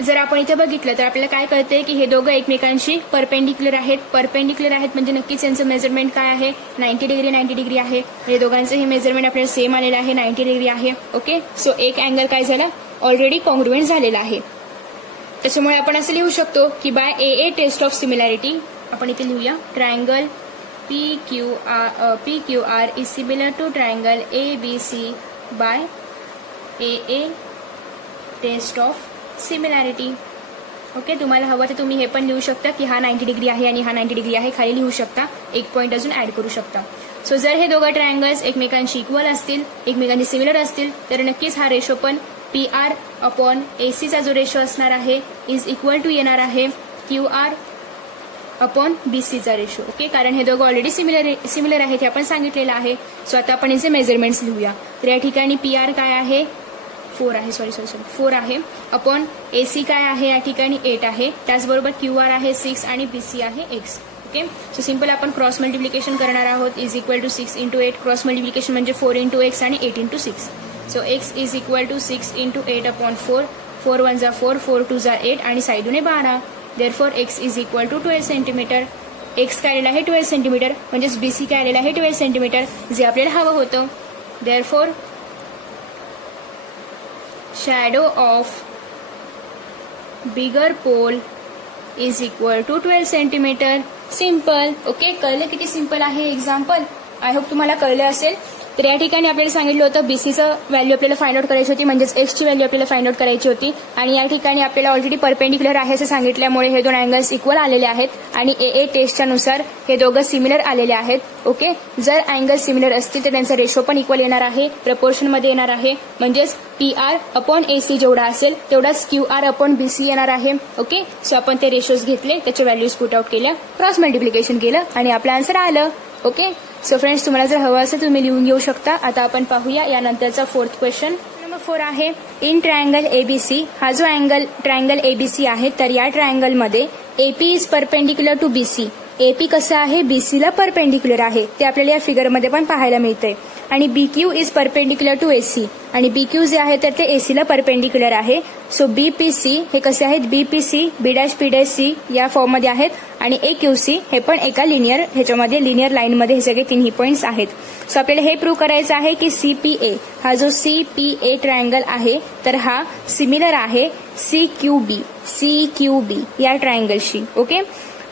जर आपण इथे बघितलं तर आपल्याला काय कळतंय की हे दोघं एकमेकांशी परपेंडिक्युलर आहेत. परपेंडिक्युलर आहेत म्हणजे नक्कीच यांचं मेजरमेंट काय आहे, 90 डिग्री आहे. म्हणजे दोघांचं हे मेजरमेंट आपल्याला सेम आलेलं आहे, 90 डिग्री आहे. ओके, सो एक अँगल काय झाला, ऑलरेडी कॉन्ग्रुएंट झालेला आहे. त्याच्यामुळे आपण असं लिहू शकतो की by A test of similarity आपण इथे लिहूया, triangle P Q R is similar to triangle A B C by A test of similarity. Okay, तुम्हाला हवं तर तुम्ही हे पण लिहू शकता की हा 90 डिग्री आहे आणि हा 90 डिग्री आहे, खाली लिहू शकता, एक पॉईंट अजून ऍड करू शकता. सो जर हे दोघं ट्रायंगल्स एकमेकांशी इक्वल असतील, एकमेकांशी सिमिलर असतील, तर नक्कीच हा रेशो पण पी आर अपॉन एसीचा जो रेशो असणार आहे इज इक्वल टू येणार आहे क्यू आर अपॉन बीसीचा रेशो. ओके, कारण हे दोघं ऑलरेडी सिमिलर आहेत हे आपण सांगितलेलं आहे. सो आता आपण याचे मेजरमेंट्स लिहूया. तर या ठिकाणी पी आर काय आहे, 4 आहे, फोर आहे, अपॉन एसी काय आहे या ठिकाणी 8 आहे. त्याचबरोबर क्यू आर आहे 6 आणि बीसी आहे एक्स. ओके, सो सिंपल आपण क्रॉस मल्टिप्लिकेशन करणार आहोत, is equal to 6 into 8. Cross multiplication म्हणजे 4 इंटू एक्स आणि 8 into 6. So x is equal to 6 into 8 upon 4. 4 1 जा 4, 4 2 जा 8 आणि साईडूने 12. Therefore x is equal to 12 centimetre. X काय आलेलं आहे 12 सेंटीमीटर, म्हणजेच BC काय आलेलं आहे 12 सेंटीमीटर, जे आपल्याला हवं होतं. Therefore shadow of bigger pole is equal to 12 centimetre. Simple. Okay, कळलं किती सिम्पल आहे एक्झाम्पल. आय होप तुम्हाला कळलं असेल. तर या ठिकाणी आपल्याला सांगितलं होतं BCचं व्हॅल्यू आपल्याला फाइंड आउट करायची होती, म्हणजेच एक्सची व्हॅल्यू आपल्याला फाइंड आउट करायची होती. आणि या ठिकाणी आपल्याला ऑलरेडी परपेंडिक्युलर आहे असं सांगितल्यामुळे हे दोन अँगल्स इक्वल आलेले आहेत आणि AA टेस्टच्या नुसार हे दोघं सिमिलर आलेले आहेत. ओके, जर अँगल सिमिलर असतील तर त्यांचा रेशो पण इक्वल येणार आहे, प्रपोर्शनमध्ये येणार आहे. म्हणजेच PR अपॉन AC जेवढा असेल तेवढाच QR अपॉन BC येणार आहे. ओके, सो आपण ते रेशोज घेतले, त्याचे व्हॅल्यूज पुट आउट केल्या, क्रॉस मल्टिप्लिकेशन केलं आणि आपलं आन्सर आलं. ओके, सो फ्रेंड्स तुम्हाला जर हवं असेल तुम्ही लिहून घेऊ शकता. आता आपण पाहूया यानंतरचा 4th क्वेश्चन. नंबर 4 आहे इन ट्रायंगल ABC. हा जो ट्रायंगल ABC आहे तर या ट्रायंगलमध्ये AP is perpendicular to BC. AP कसं आहे BC ला परपेंडिक्युलर आहे, ते आपल्याला या फिगरमध्ये पण पाहायला मिळतंय. आणि BQ is perpendicular to AC आणि BQ जे आहे तर ते AC ला परपेंडिक्युलर आहे. सो BPC हे कसे आहेत BPC B'P'C या फॉर्ममध्ये आहेत आणि AQC हे पण एका ह्याच्यामध्ये लिनियर लाईनमध्ये हे सगळे तिन्ही पॉइंट्स आहेत. सो आपल्याला हे प्रूव्ह करायचं आहे की CPA हा जो CPA ट्रायंगल आहे तर हा सिमिलर आहे CQB या ट्रायंगलशी. ओके,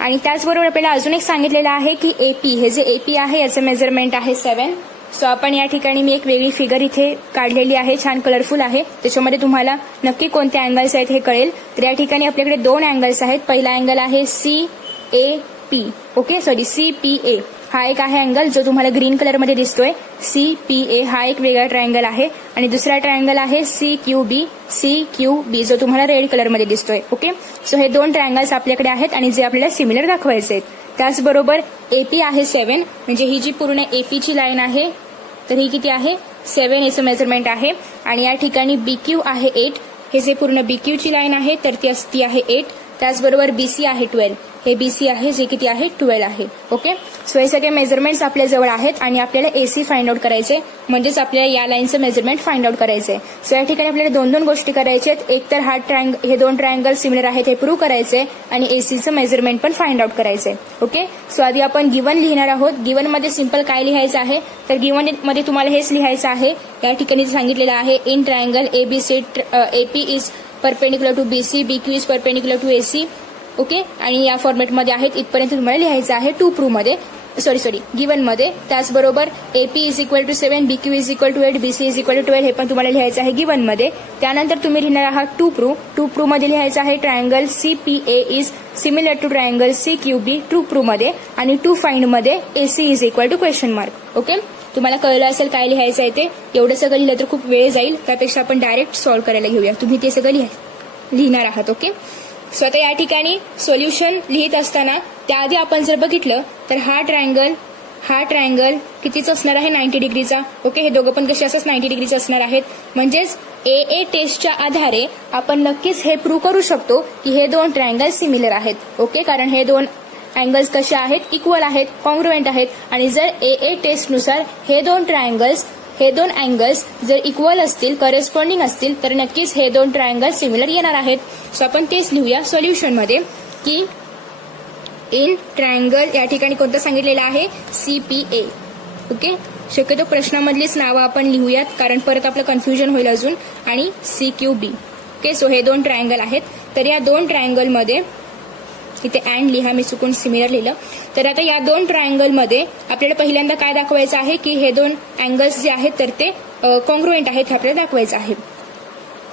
आणि त्याचबरोबर आपल्याला अजून एक सांगितलेलं आहे की AP हे जे AP आहे याचं मेजरमेंट आहे 7. सो आपण या ठिकाणी मी एक वेगळी फिगर इथे काढलेली आहे, छान कलरफुल आहे, त्याच्यामध्ये तुम्हाला नक्की कोणते अँगल्स आहेत हे कळेल. तर या ठिकाणी आपल्याकडे दोन अँगल्स आहेत. पहिला अँगल आहे CAP. ओके, सॉरी CPA हा एक आहे अँगल जो तुम्हाला ग्रीन कलरमध्ये दिसतोय. CPA हा एक वेगळा ट्रायंगल आहे आणि दुसरा ट्रायंगल आहे CQB जो तुम्हाला रेड कलरमध्ये दिसतोय. ओके, सो हे दोन ट्रायंगल्स आपल्याकडे आहेत आणि जे आपल्याला सिमिलर दाखवायचे आहेत. त्याचबरोबर AP आहे 7, म्हणजे ही जी पूर्ण AP ची लाईन आहे तर ही किती आहे 7 याचं मेजरमेंट आहे. आणि या ठिकाणी BQ आहे 8, हे जे पूर्ण BQ ची लाईन आहे तर ती आहे 8. त्याचबरोबर BC आहे 12, हे BC आहे जे किती आहे 12 आहे. ओके, सो हे सगळे मेजरमेंट्स आपल्या जवळ आहेत आणि आपल्याला AC फाइंड आउट करायचे, म्हणजेच आपल्याला या लाईनचं मेजरमेंट फाइंड आउट करायचे. सो या ठिकाणी आपल्याला दोन गोष्टी करायच्या आहेत. एक तर हे दोन ट्रायंगल सिमिलर आहेत हे प्रूव्ह करायचे आणि ACचं मेजरमेंट पण फाइंड आउट करायचे. ओके, सो आधी आपण गिवन लिहिणार आहोत. गिवन मध्ये सिंपल काय लिहायचं आहे तर गिवन मध्ये तुम्हाला हेच लिहायचं आहे. या ठिकाणी सांगितलेलं आहे in triangle ABC AP is perpendicular to BC, BQ is perpendicular to AC. Okay, आणि या फॉर्मॅटमध्ये आहेत इथपर्यंत तुम्हाला लिहायचं आहे टू प्रूव्ह मध्ये, सॉरी गिवन मध्ये. त्याचबरोबर AP is equal to 7, BQ is equal to 8, BC is equal to 12 हे पण तुम्हाला लिहायचं आहे गिवन मध्ये. त्यानंतर तुम्ही लिहिणार आहात टू प्रूव्ह मध्ये लिहायचं आहे triangle CPA is similar to triangle CQB to prove मध्ये, आणि टू फाइंड मध्ये AC is equal to question mark. Okay, तुम्हाला कळलं असेल काय लिहायचं आहे ते. एवढं सगळं लिहिलं तर खूप वेळ जाईल, त्यापेक्षा आपण डायरेक्ट सॉल्व्ह करायला घेऊया. तुम्ही ते सगळं लिहिणार आहात. ओके, सो आता या ठिकाणी सोल्युशन लिहित असताना त्याआधी आपण जर बघितलं तर हा ट्रायंगल कितीचा असणार आहे 90 डिग्रीचा. ओके, हे दोघं पण कसे असंच 90 डिग्रीचे असणार आहेत. म्हणजेच AA टेस्टच्या आधारे आपण नक्कीच हे प्रूव्ह करू शकतो की हे दोन ट्रायंगल सिमिलर आहेत. ओके, कारण हे दोन अँगल्स कसे आहेत इक्वल आहेत, कॉन्ग्रुएंट आहेत. आणि जर AA टेस्टनुसार हे दोन अँगल्स जर इक्वल असतील, करेस्पॉन्डिंग असतील तर नक्कीच हे दोन ट्रायंगल सिमिलर येणार आहेत. सो आपण तेच लिहूया सोल्युशन मध्ये की इन ट्रायंगल या ठिकाणी कोणतं सांगितलेलं आहे CPA. ओके, शक्यतो प्रश्नामधलीच नावं आपण लिहूयात कारण परत आपलं कन्फ्युजन होईल अजून. आणि CQB. ओके, सो हे दोन ट्रायंगल आहेत. तर या दोन ट्रायंगलमध्ये इथे अँड लिहा, मी चुकून सिमिलर लिहिलं. तर आता या दोन ट्रायंगलमध्ये आपल्याला पहिल्यांदा काय दाखवायचं आहे की हे दोन अँगल्स जे आहेत तर ते कॉन्ग्रुएंट आहेत हे आपल्याला दाखवायचं आहे.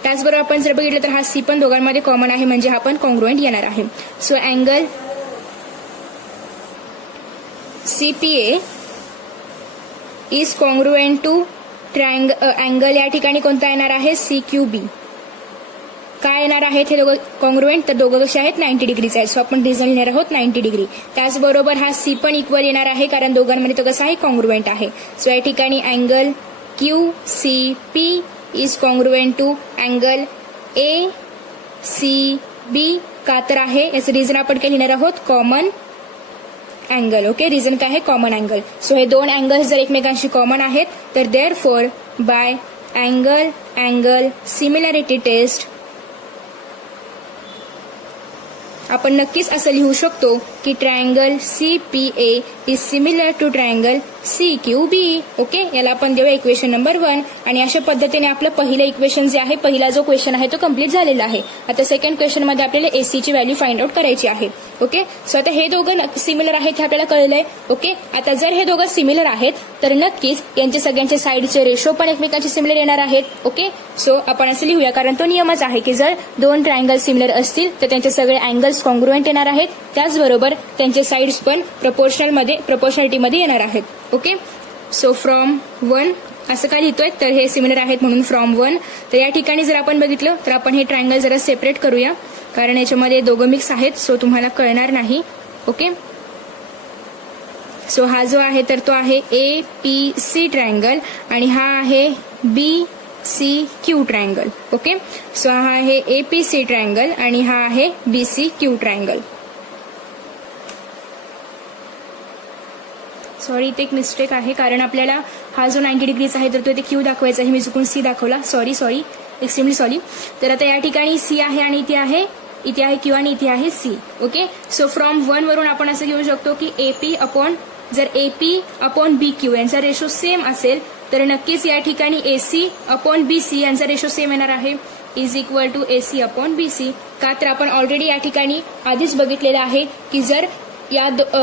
त्याचबरोबर आपण जर बघितलं तर हा C पण दोघांमध्ये कॉमन आहे, म्हणजे हा पण कॉन्ग्रुएंट येणार आहे. So angle CPA is congruent to angle या ठिकाणी कोणता येणार आहे CQB. काय येणार आहेत हे दोघं कॉन्ग्रुएंट, तर दोघं कसे आहेत 90 डिग्रीचे आहेत. सो आपण रिझन लिहिणार आहोत 90 डिग्री. त्याचबरोबर हा C पण इक्वल येणार आहे कारण दोघांमध्ये तो कसा आहे कॉन्ग्रुएंट आहे. सो या ठिकाणी angle QCP is congruent to angle ACB. का तर आहे याचं रिझन आपण काय लिहिणार आहोत कॉमन अँगल. ओके, रिझन काय आहे कॉमन अँगल. सो हे दोन अँगल्स जर एकमेकांशी कॉमन आहेत तर therefore by angle similarity test आपण नक्कीच असं लिहू शकतो की triangle CPA is similar to triangle CQB. Okay, याला आपण देऊया इक्वेशन नंबर 1. आणि अशा पद्धतीने आपलं पहिलं इक्वेशन जे आहे, पहिला जो क्वेश्चन आहे तो कम्प्लीट झालेला आहे. आता सेकंड क्वेश्चन मध्ये आपल्याला AC ची व्हॅल्यू फाइंड आउट करायची आहे. ओके, सो आता हे दोघं सिमिलर आहेत हे आपल्याला कळलंय. ओके, आता जर हे दोघं सिमिलर आहेत तर नक्कीच यांचे सगळ्यांचे साईडचे रेशो पण एकमेकांचे सिमिलर येणार आहेत. ओके, सो आपण असं लिहूया, कारण तो नियमच आहे की जर दोन ट्रायंगल सिमिलर असतील तर त्यांचे सगळे अँगल्स कॉन्ग्रुएंट येणार आहेत. त्याचबरोबर त्यांचे साईड्स पण प्रपोर्शनॅलिटीमध्ये येणार आहेत. ओके, सो फ्रॉम 1 असं का लिहितोय, तर हे सिमिलर आहेत म्हणून फ्रॉम 1. तर या ठिकाणी जर आपण बघितलं तर आपण हे ट्रायंगल जरा सेपरेट करूया, कारण याच्यामध्ये दोघं मिक्स आहेत, सो तुम्हाला कळणार नाही. ओके, सो हा जो आहे तर तो आहे APC ट्रायंगल आणि हा आहे BCQ ट्रायंगल. ओके, सो हा आहे APC ट्रायंगल आणि हा आहे BCQ ट्रायंगल. सॉरी, इथे एक मिस्टेक आहे, कारण आपल्याला हा जो 90 डिग्रीचा आहे तर तो इथे Q दाखवायचा आहे, मी चुकून C दाखवला. Sorry, extremely sorry. तर आता या ठिकाणी C आहे आणि इथे आहे Q आणि इथे आहे C. ओके, सो फ्रॉम 1 वरून आपण असं घेऊ शकतो की जर AP अपॉन BQ यांचा रेशो सेम असेल तर नक्कीच या ठिकाणी AC अपॉन BC यांचा रेशो सेम येणार आहे, is equal to AC upon BC. का तर आपण ऑलरेडी या ठिकाणी आधीच बघितलेलं आहे की जर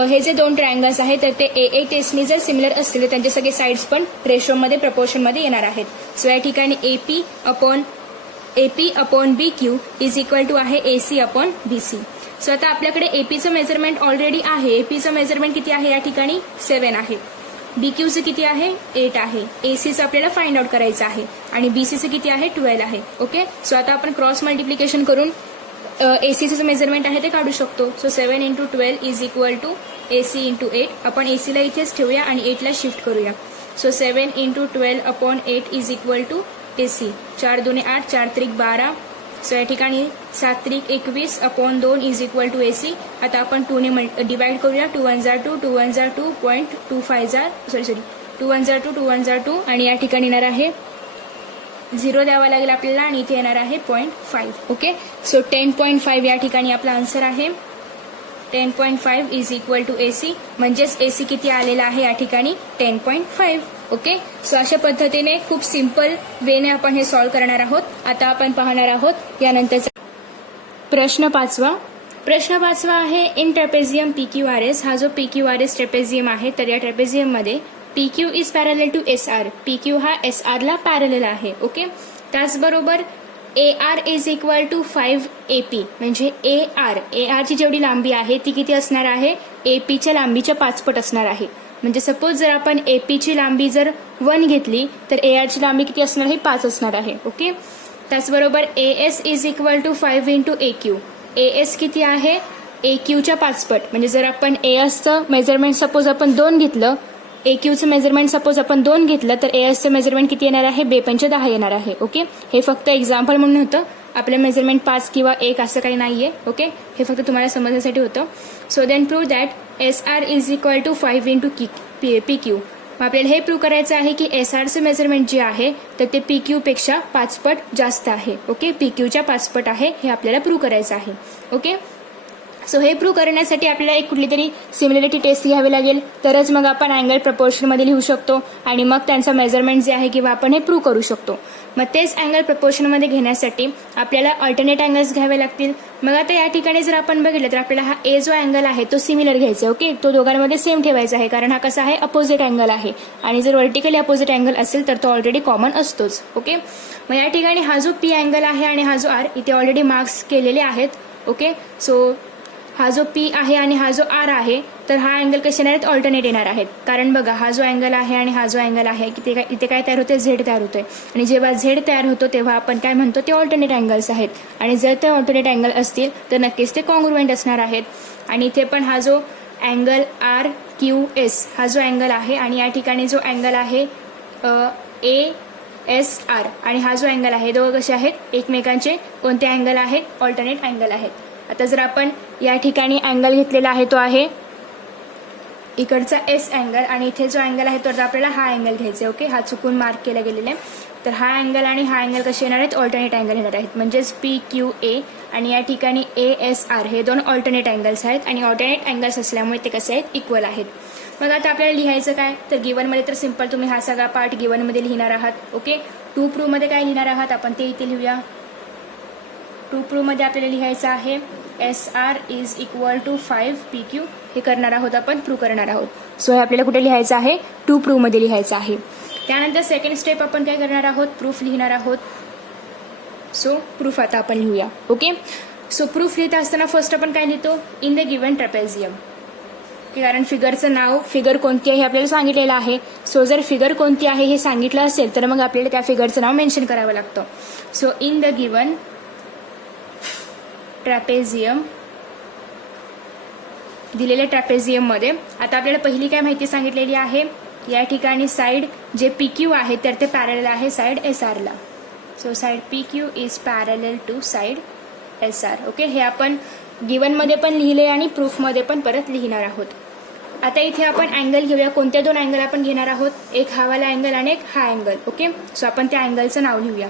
हे जे दोन ट्रायंगल्स आहेत तर ते AA टेस्टनी जर सिमिलर असतील तर त्यांचे सगळे साईड्स पण रेशोमध्ये प्रपोर्शनमध्ये येणार आहेत. सो या ठिकाणी AP upon BQ is equal to आहे AC अपॉन BC. सो आता आपल्याकडे APचं मेजरमेंट ऑलरेडी आहे. APचं मेजरमेंट किती आहे या ठिकाणी 7 आहे, BQचं किती आहे 8 आहे, ACचं आपल्याला फाइंड आउट करायचं आहे आणि BCचं किती आहे 12 आहे. ओके, सो आता आपण क्रॉस मल्टिप्लिकेशन करून ACचं मेजरमेंट आहे ते काढू शकतो. So 7 × 12 is equal to AC × 8. आपण ACला इथेच ठेवूया आणि 8ला शिफ्ट करूया. So 7 × 12 upon 8 is equal to AC. 4 2 8, 4 3 12. So या ठिकाणी 7 3 21 upon 2 is equal to AC. आता आपण 2 ने डिवाइड करूया. 2 1 जार 2, 2 1 जार 2, 0.25 जार 2 1 जार 2, 2 1 जार 2 आणि या ठिकाणी येणार आहे 0 द्यावा लागेल आपल्याला आणि इथे येणार आहे 0.5. ओके, सो 10.5 या ठिकाणी आपला आन्सर आहे. 10.5 इज इक्वल टू AC, म्हणजेच AC किती आलेला आहे या ठिकाणी 10.5. ओके, सो अशा पद्धतीने खूप सिंपल वेने आपण हे सॉल्व्ह करणार आहोत. आता आपण पाहणार आहोत यानंतरचा प्रश्न 5. प्रश्न 5 आहे इन ट्रेपेझियम PQRS. हा जो PQRS ट्रेपेझियम आहे तर या ट्रेपेझियम मध्ये PQ is parallel to SR. PQ हा SR ला पॅरलल आहे. ओके, त्याचबरोबर AR is equal to 5 AP, म्हणजे AR ची जेवढी लांबी आहे ती किती असणार आहे AP च्या लांबीच्या 5 पट असणार आहे. म्हणजे सपोज जर आपण AP ची लांबी जर 1 घेतली तर AR ची लांबी किती असणार आहे 5 असणार आहे. ओके, त्याचबरोबर AS is equal to 5 × AQ. AS किती आहे AQच्या 5 पट, म्हणजे जर आपण ASचं मेजरमेंट सपोज आपण 2 घेतलं, AQचं मेजरमेंट सपोज आपण 2 घेतलं तर ASचं मेजरमेंट किती येणार आहे 2×10 येणार आहे. ओके, हे फक्त एक्झाम्पल म्हणून होतं, आपलं मेजरमेंट 5 किंवा 1 असं काही नाहीये. ओके, हे फक्त तुम्हाला समजण्यासाठी होतं. So then prove that SR is equal to 5 × PQ. आपल्याला हे प्रूव्ह करायचं आहे की SRचं मेजरमेंट जे आहे तर ते PQ पेक्षा 5 पट जास्त आहे. ओके, PQच्या 5 पट आहे हे आपल्याला प्रूव्ह करायचं आहे. ओके, सो हे प्रूव्ह करण्यासाठी आपल्याला एक कुठली तरी सिमिलरिटी टेस्ट घ्यावी लागेल, तरच मग आपण अँगल प्रपोर्शनमध्ये लिहू शकतो आणि मग त्यांचं मेजरमेंट जे आहे किंवा आपण हे प्रूव्ह करू शकतो. मग तेच अँगल प्रपोर्शनमध्ये घेण्यासाठी आपल्याला अल्टरनेट अँगल्स घ्यावे लागतील. मग आता या ठिकाणी जर आपण बघितलं तर आपल्याला हा A जो अँगल आहे तो सिमिलर घ्यायचा. ओके, तो दोघांमध्ये सेम ठेवायचा आहे, कारण हा कसा आहे अपोजिट अँगल आहे आणि जर व्हर्टिकली अपोजिट अँगल असेल तर तो ऑलरेडी कॉमन असतोच. ओके, मग या ठिकाणी हा जो P अँगल आहे आणि हा जो R इथे ऑलरेडी मार्क्स केलेले आहेत. ओके, सो हा जो P आहे आणि हा जो R आहे तर हा अँगल कसे येणार आहेत ऑल्टरनेट येणार आहेत. कारण बघा हा जो अँगल आहे आणि हा जो अँगल आहे इथे काय तयार होते Z तयार होतोय आणि जेव्हा Z तयार होतो तेव्हा आपण काय म्हणतो ते ऑल्टरनेट अँगल्स आहेत आणि जर ते ऑल्टरनेट अँगल असतील तर नक्कीच ते कॉन्ग्रुएंट असणार आहेत. आणि इथे पण हा जो अँगल RQS हा जो अँगल आहे आणि या ठिकाणी जो अँगल आहे ASR आणि हा जो अँगल आहे दोघं कसे आहेत एकमेकांचे कोणते अँगल आहेत ऑल्टरनेट अँगल आहेत. आता जर आपण या ठिकाणी अँगल घेतलेला आहे तो आहे इकडचा S अँगल आणि इथे जो अँगल आहे तर आपल्याला हा अँगल घ्यायचा. ओके, हा चुकून मार्क केला गेलेला आहे. तर हा अँगल आणि हा अँगल कसे येणार आहेत ऑल्टरनेट अँगल येणार आहेत, म्हणजेच PQA आणि या ठिकाणी ASR हे दोन ऑल्टरनेट अँगल्स आहेत आणि ऑल्टरनेट अँगल्स असल्यामुळे ते कसे आहेत इक्वल आहेत. मग आता आपल्याला लिहायचं काय तर गिवनमध्ये तर सिंपल तुम्ही हा सगळा पार्ट गिवनमध्ये लिहिणार आहात. ओके, टू प्रूव्हमध्ये काय लिहिणार आहात आपण ते इथे लिहूया. टू प्रूव्हमध्ये आपल्याला लिहायचं आहे SR is equal to 5PQ हे करणार आहोत आपण प्रूव्ह करणार आहोत. सो हे आपल्याला कुठे लिहायचं आहे टू प्रूव्हमध्ये लिहायचं आहे. त्यानंतर सेकंड स्टेप आपण काय करणार आहोत प्रूफ लिहिणार आहोत. सो प्रूफ आता आपण लिहूया. ओके, सो प्रूफ लिहित असताना फर्स्ट आपण काय लिहितो इन द गिवन ट्रॅपेझियम. कारण फिगरचं नाव फिगर कोणती आहे हे आपल्याला सांगितलेलं आहे. सो जर फिगर कोणती आहे हे सांगितलं असेल तर मग आपल्याला त्या फिगरचं नाव मेन्शन करावं लागतं. So in the given trapezium दिलेल्या ट्रॅपेझियममध्ये आता आपल्याला पहिली काय माहिती सांगितलेली आहे या ठिकाणी साइड जे PQ आहे तर ते पॅरलल आहे साइड SR ला. So side PQ is parallel to side SR. Okay, हे आपण गिवनमध्ये पण लिहिले आणि प्रूफमध्ये पण परत लिहिणार आहोत. आता इथे आपण अँगल घेऊया. कोणत्या दोन अँगल आपण घेणार आहोत एक हा वाला अँगल आणि एक हा अँगल. ओके, सो आपण त्या अँगलचं नाव लिहूया.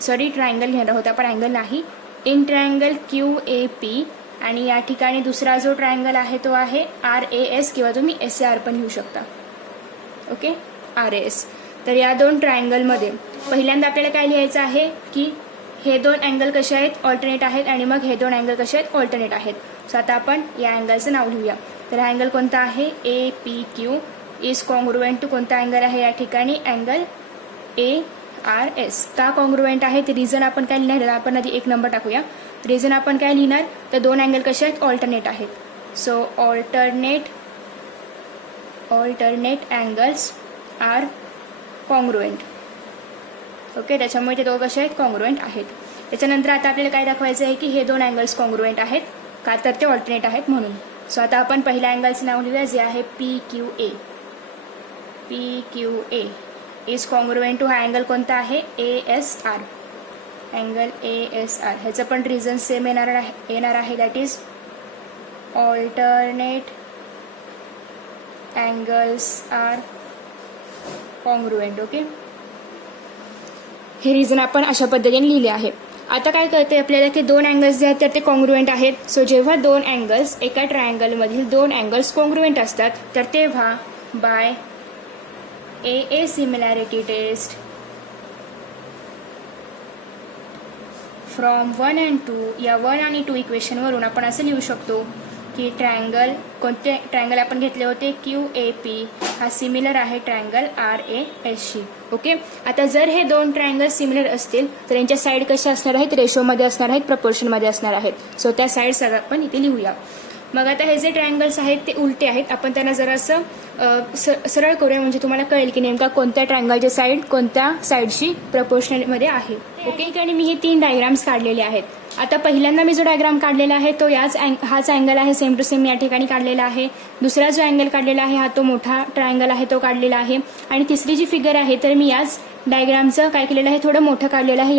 सॉरी ट्रायंगल घेणार आहोत आपण अँगल नाही. इन ट्रायंगल QAP आणि या ठिकाणी दुसरा जो ट्रायंगल आहे तो आहे RAS किंवा तुम्ही SAR पण लिहू शकता. Okay, RAS. तर या दोन ट्रायंगलमध्ये पहिल्यांदा आपल्याला काय लिहायचं आहे की हे दोन अँगल कसे आहेत ऑल्टरनेट आहेत आणि मग हे दोन अँगल कसे आहेत ऑल्टरनेट आहेत. सो आता आपण या अँगलचं नाव लिहूया. तर हा अँगल कोणता आहे APQ इज कॉन्ग्रुएंट टू कोणता अँगल आहे या ठिकाणी अँगल ARS. का कॉन्ग्रुएंट आहे ते रिझन आपण काय लिहिणार आपण आधी एक नंबर टाकूया. रिझन आपण काय लिहिणार तर दोन अँगल कसे आहेत ऑल्टरनेट आहेत. So alternate angles are congruent. Okay, त्याच्यामुळे ते दोघं कसे आहेत कॉन्ग्रुएंट आहेत. त्याच्यानंतर आता आपल्याला काय दाखवायचं आहे की हे दोन अँगल्स कॉन्ग्रुएंट आहेत का तर ते ऑल्टरनेट आहेत म्हणून. सो आता आपण पहिल्या अँगलचं नाव लिहूया जे आहे PQA. PQA is congruent to हा अँगल कोणता आहे ASR. अँगल ASR ह्याचं पण रिझन सेम येणार आहे that is alternate angles are congruent. Okay, हे रिझन आपण अशा पद्धतीने लिहिले आहे. आता काय कळते आपल्याला की दोन अँगल्स जे आहेत तर ते कॉन्ग्रुएंट आहेत. सो जेव्हा दोन अँगल्स एका ट्रायंगलमधील दोन अँगल्स कॉन्ग्रुएंट असतात तर तेव्हा by AA similarity test from 1 and 2 या 1 आणि 2 इक्वेशनवरून आपण असं लिहू शकतो की ट्रायंगल कोणते ट्रायंगल आपण घेतले होते QAP हा सिमिलर आहे ट्रायंगल RASशी. ओके, आता जर हे दोन ट्रायंगल सिमिलर असतील तर यांच्या साईड कशा असणार आहेत रेशोमध्ये असणार आहेत प्रपोर्शनमध्ये असणार आहेत. सो त्या साईड सगळं आपण इथे लिहूया. मग आता हे जे ट्रायंगल्स आहेत ते उलटे आहेत आपण त्यांना जरासं सरळ करूया म्हणजे तुम्हाला कळेल की नेमका कोणत्या ट्रायंगलची साईड कोणत्या साईडशी प्रपोर्शनलमध्ये आहे. ओके, आणि मी हे 3 डायग्राम्स काढलेले आहेत. आता पहिल्यांदा मी जो डायग्राम काढलेला आहे तो हाच अँगल आहे सेम टू सेम या ठिकाणी काढलेला आहे. दुसरा जो अँगल काढलेला आहे हा तो मोठा ट्रायंगल आहे तो काढलेला आहे. आणि तिसरी जी फिगर आहे तर मी याच डायग्रामचं काय केलेलं आहे थोडं मोठं काढलेलं आहे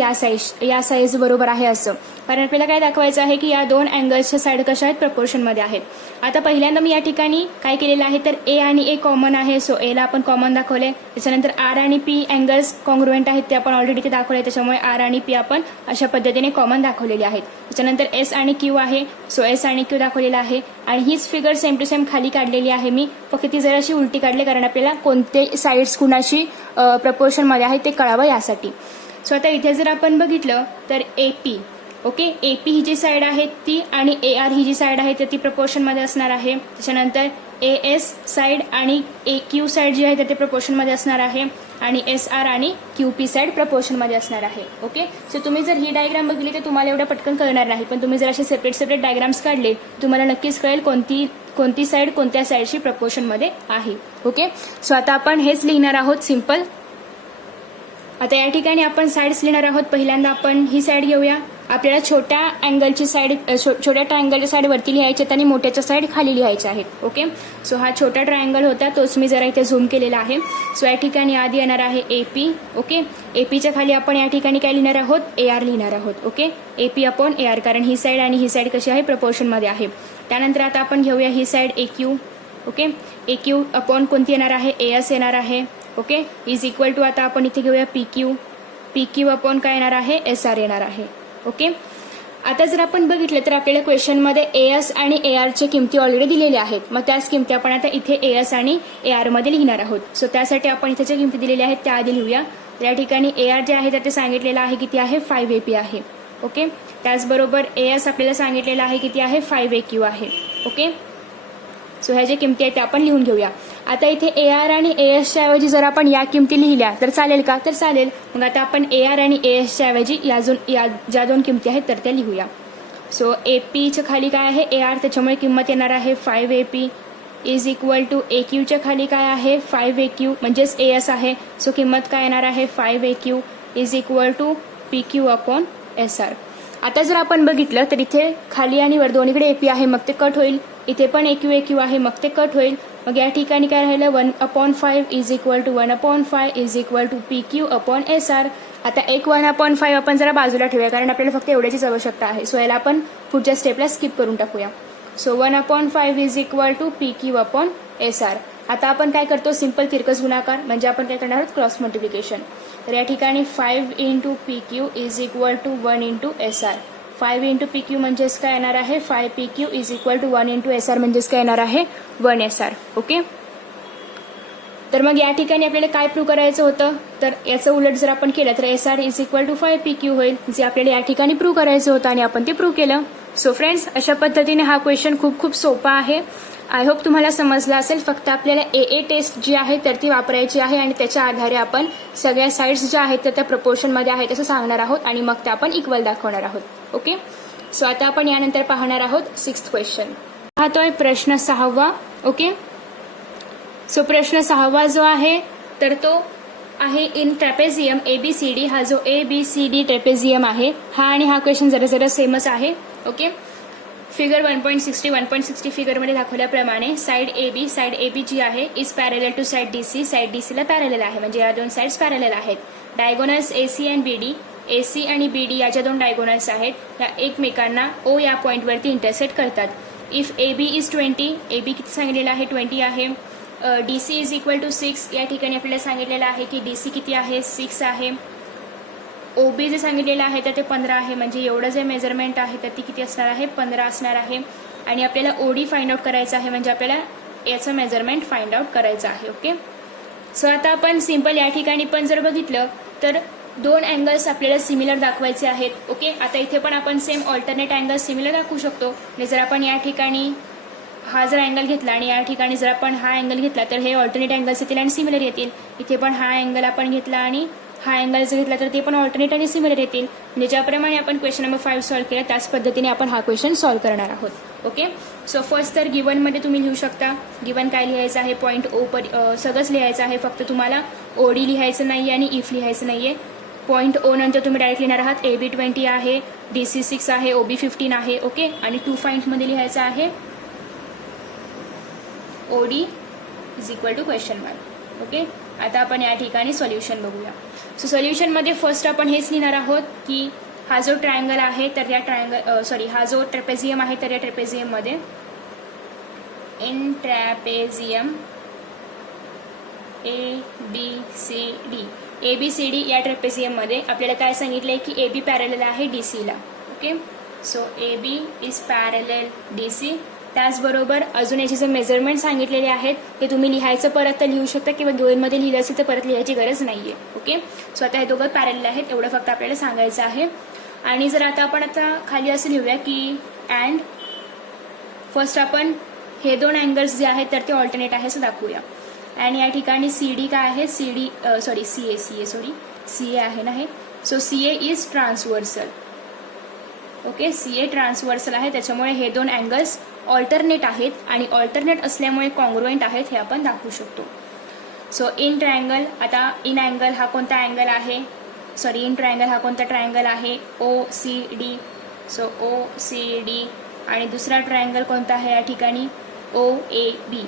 या साईज बरोबर आहे असं. कारण आपल्याला काय दाखवायचं आहे की या दोन अँगल्सच्या साईड कशा आहेत प्रपोर्शनमध्ये आहेत. आता पहिल्यांदा मी या ठिकाणी काय केलेलं आहे तर A आणि A कॉमन आहे. सो Aला आपण कॉमन दाखवले. त्याच्यानंतर R आणि P अँगल्स कॉन्ग्रुएंट आहेत ते आपण ऑलरेडी ते दाखवले. त्याच्यामुळे R आणि P आपण अशा पद्धतीने कॉमन दाखवलेले आहेत. त्याच्यानंतर S आणि Q आहे. सो S आणि Q दाखवलेला आहे. आणि हीच फिगर सेम टू सेम खाली काढलेली आहे मी फक्त ती जराशी उलटी काढली कारण आपल्याला कोणते साईड्स कुणाशी प्रपोर्शनमध्ये आहे ते कळावं यासाठी. सो आता इथे जर आपण बघितलं तर AP ओके AP ही जी साईड आहे ती आणि AR ही जी साईड आहे तर ती प्रपोर्शनमध्ये असणार आहे. त्याच्यानंतर AS साईड आणि AQ साईड जी आहे तर ते प्रपोर्शनमध्ये असणार आहे आणि SR आणि QP साईड प्रपोर्शनमध्ये असणार आहे. ओके, सो तुम्ही जर ही डायग्राम बघितली तर तुम्हाला एवढं पटकन कळणार नाही पण तुम्ही जर असे सेपरेट डायग्राम्स काढले तुम्हाला नक्कीच कळेल कोणती साईड कोणत्या साईडशी प्रपोर्शनमध्ये आहे. ओके, सो आता आपण हेच लिहिणार आहोत सिंपल. आता या ठिकाणी आपण साईड्स लिहिणार आहोत. पहिल्यांदा आपण ही साईड घेऊया. आपल्याला छोट्या अँगलची साईड छोट्या ट्रायंगलच्या साईड वरती लिहायची आणि मोठ्याच्या साईड खाली लिहायच्या आहेत. ओके, सो हा छोटा ट्रायंगल होता तोच मी जरा इथे झूम केलेला आहे. सो या ठिकाणी आधी येणार आहे AP. ओके, APच्या खाली आपण या ठिकाणी काय लिहिणार आहोत AR लिहिणार आहोत. ओके, AP अपॉन AR कारण ही साईड आणि ही साईड कशी आहे प्रपोर्शनमध्ये आहे. त्यानंतर आता आपण घेऊया ही side AQ. Okay, AQ upon कोणती येणार आहे AS येणार आहे. ओके, इज इक्वल टू आता आपण इथे घेऊया PQ अपॉन काय येणार आहे SR येणार आहे. ओके, आता जर आपण बघितलं तर आपल्याला क्वेश्चनमध्ये AS आणि ARच्या किमती ऑलरेडी दिलेल्या आहेत. मग त्याच किमती आपण आता इथे AS आणि AR मध्ये लिहिणार आहोत. सो त्यासाठी आपण इथे ज्या किमती दिलेल्या आहेत त्या आधी लिहूया. तर या ठिकाणी AR जे आहे तर ते सांगितलेलं आहे किती आहे 5 AP आहे. ओके. त्याचबरोबर AS आपल्याला सांगितलेलं आहे किती आहे 5 AQ आहे. ओके. सो ह्या ज्या किमती आहेत त्या आपण लिहून घेऊया. आता इथे AR आणि ASच्या ऐवजी जर आपण या किमती लिहिल्या तर चालेल का? तर चालेल. मग आता आपण AR आणि ASच्या ऐवजी या ज्या दोन किमती आहेत तर त्या लिहूया. सो APच्या खाली काय आहे AR, त्याच्यामुळे किंमत येणार आहे 5 AP इज इक्वल टू AQच्या खाली काय आहे 5 AQ म्हणजेच AS आहे. सो किंमत काय येणार आहे 5 AQ is equal to PQ upon SR. आता जर आपण बघितलं तर इथे खाली आणि वर दोन्हीकडे AP आहे, मग ते कट होईल. इथे पण AQ आहे, मग ते कट होईल. मग या ठिकाणी काय राहिलं 1/5 is equal to 1/5 is equal to PQ upon SR. आता एक 1/5 आपण जरा बाजूला ठेवूया कारण आपल्याला फक्त एवढ्याचीच आवश्यकता आहे. सो याला आपण पुढच्या स्टेपला स्किप करून टाकूया. So 1/5 is equal to PQ upon SR. आता आपण काय करतो सिंपल तिरकस गुणाकार म्हणजे आपण काय करणार आहोत क्रॉस मल्टिप्लिकेशन. तर या ठिकाणी 5 into PQ is equal to 1 into SR. 5 into PQ म्हणजेच काय येणार आहे 5 PQ is equal to 1 into SR म्हणजेच काय येणार आहे 1 SR. ओके. तर मग या ठिकाणी आपल्याला काय प्रूव्ह करायचं होतं तर याचं उलट जर आपण केलं तर SR is equal to 5 PQ होईल, जे आपल्याला या ठिकाणी प्रूव्ह करायचं होतं आणि आपण ते प्रूव्ह केलं. सो फ्रेंड्स, अशा पद्धतीने हा क्वेश्चन खूप सोपा आहे. आय होप तुम्हाला समजला असेल. फक्त आपल्याला AA टेस्ट जी आहे तर ती वापरायची आहे आणि त्याच्या आधारे आपण सगळ्या साईड्स ज्या आहेत तर त्या प्रपोर्शनमध्ये आहेत असं सांगणार आहोत आणि मग त्या आपण इक्वल दाखवणार आहोत. ओके. सो आता आपण यानंतर पाहणार आहोत 6th क्वेश्चन. पाहतोय प्रश्न 6वा. ओके. सो प्रश्न 6वा जो आहे तर तो आहे इन ट्रॅपेझियम ABCD. हा जो ABCD ट्रॅपेझियम आहे हा आणि हा क्वेश्चन जरा सेमच आहे. ओके. फिगर 1.60 फिगरमध्ये दाखवल्याप्रमाणे साईड AB जी आहे is parallel to side DC. Side DC ला पॅरेलल आहे म्हणजे या दोन साईड्स पॅरेलल आहेत. Diagonals AC and BD. AC आणि BD या ज्या दोन डायगोनल्स आहेत या एकमेकांना O या पॉईंटवरती इंटरसेक्ट करतात. इफ AB इज 20, AB किती सांगितलेलं आहे 20 आहे. DC is equal to 6. या ठिकाणी आपल्याला सांगितलेलं आहे की DC किती आहे 6 आहे. OB जे सांगितलेलं आहे तर ते 15 आहे म्हणजे एवढं जे मेजरमेंट आहे तर ती किती असणार आहे 15 असणार आहे. आणि आपल्याला OD फाइंड आउट करायचं आहे म्हणजे आपल्याला याचं मेजरमेंट फाइंड आउट करायचं आहे. ओके. सो आता आपण सिंपल या ठिकाणी पण जर बघितलं तर दोन अँगल्स आपल्याला सिमिलर दाखवायचे आहेत. ओके. आता इथे पण आपण सेम ऑल्टरनेट अँगल सिमिलर दाखवू शकतो. जर आपण या ठिकाणी हा जर अँगल घेतला आणि या ठिकाणी जर आपण हा अँगल घेतला तर हे ऑल्टरनेट अँगल्स येतील आणि सिमिलर येतील. इथे पण हा अँगल आपण घेतला आणि हा अँगल जर घेतला तर ते पण ऑल्टरनेट आणि सिमिलर येतील. म्हणजे ज्याप्रमाणे आपण क्वेश्चन नंबर 5 सॉल्व्ह केला त्याच पद्धतीने आपण हा क्वेश्चन सॉल्व्ह करणार आहोत. ओके. सो फर्स्ट तर गिवनमध्ये तुम्ही लिहू शकता. गिवन काय लिहायचं आहे पॉईंट O सगळंच लिहायचं आहे. फक्त तुम्हाला OD लिहायचं नाही आणि इफ लिहायचं नाहीये. पॉईंट O नंतर तुम्ही डायरेक्ट लिहिणार आहात AB 20 आहे, DC 6 आहे, OB 15 आहे. ओके. आणि 2 पॉईंटमध्ये लिहायचं आहे OD is equal to question mark. Okay. आता आपण या ठिकाणी सोल्युशन बघूया. सो सोल्युशनमध्ये फर्स्ट आपण हेच लिहिणार आहोत की हा जो ट्रायंगल आहे तर या हा जो ट्रॅपेझियम आहे तर या ट्रॅपेझियममध्ये इन ट्रॅपेझियम ABCD या ट्रॅपेझियममध्ये आपल्याला काय सांगितलंय की AB पॅरेलल आहे DC ला. Okay. So AB is parallel DC. त्याचबरोबर अजून याचे जे मेजरमेंट सांगितलेले आहेत ते तुम्ही लिहायचं परत तर लिहू शकता किंवा गिवनमध्ये लिहिलं असेल तर परत लिहायची गरज नाहीये. ओके. सो आता हे दोघं पॅरेलल आहेत एवढं फक्त आपल्याला सांगायचं आहे. आणि जर आता आपण आता खाली असं लिहूया की अँड फर्स्ट आपण हे दोन अँगल्स जे आहेत तर ते ऑल्टरनेट आहे असं दाखवूया. आणि या ठिकाणी CD काय आहे CA आहे ना हे. So CA is transversal. Okay. CA transversal आहे त्याच्यामुळे हे दोन अँगल्स ऑल्टरनेट आहेत आणि ऑल्टरनेट असल्यामुळे कॉन्ग्रुएंट आहेत हे आपण दाखवू शकतो. सो इन ट्रायंगल आता इन अँगल हा कोणता अँगल आहे इन ट्रायंगल हा कोणता ट्रायंगल आहे OCD. सो OCD आणि दुसरा ट्रायंगल कोणता आहे या ठिकाणी OAB.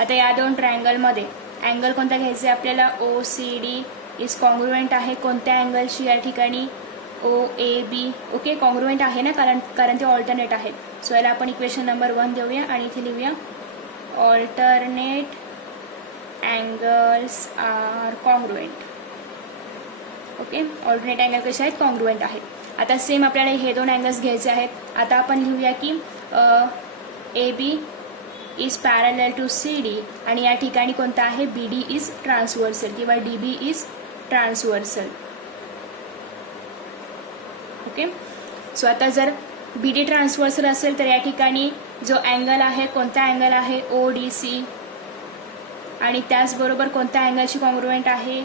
आता या दोन ट्रायंगलमध्ये अँगल कोणता घ्यायचा आहे आपल्याला OCD इज कॉन्ग्रुएंट आहे कोणत्या अँगलशी या ठिकाणी OAB. ओके. कॉन्ग्रुएंट आहे ना कारण ते ऑल्टरनेट आहेत. सो याला आपण इक्वेशन नंबर 1 देऊया आणि इथे लिहूया alternate angles are congruent. Okay. Alternate angle कसे आहेत कॉन्ग्रुएंट आहेत. आता सेम आपल्याला हे दोन अँगल्स घ्यायचे आहेत. आता आपण लिहूया की AB is parallel to CD आणि या ठिकाणी कोणता आहे BD इज ट्रान्सव्हर्सल किंवा DB is transversal. Okay, so आता जर BD ट्रान्सव्हर्सल असेल तर या ठिकाणी जो अँगल आहे कोणता अँगल आहे ODC आणि त्याचबरोबर कोणत्या अँगलची कॉन्ग्रुएंट आहे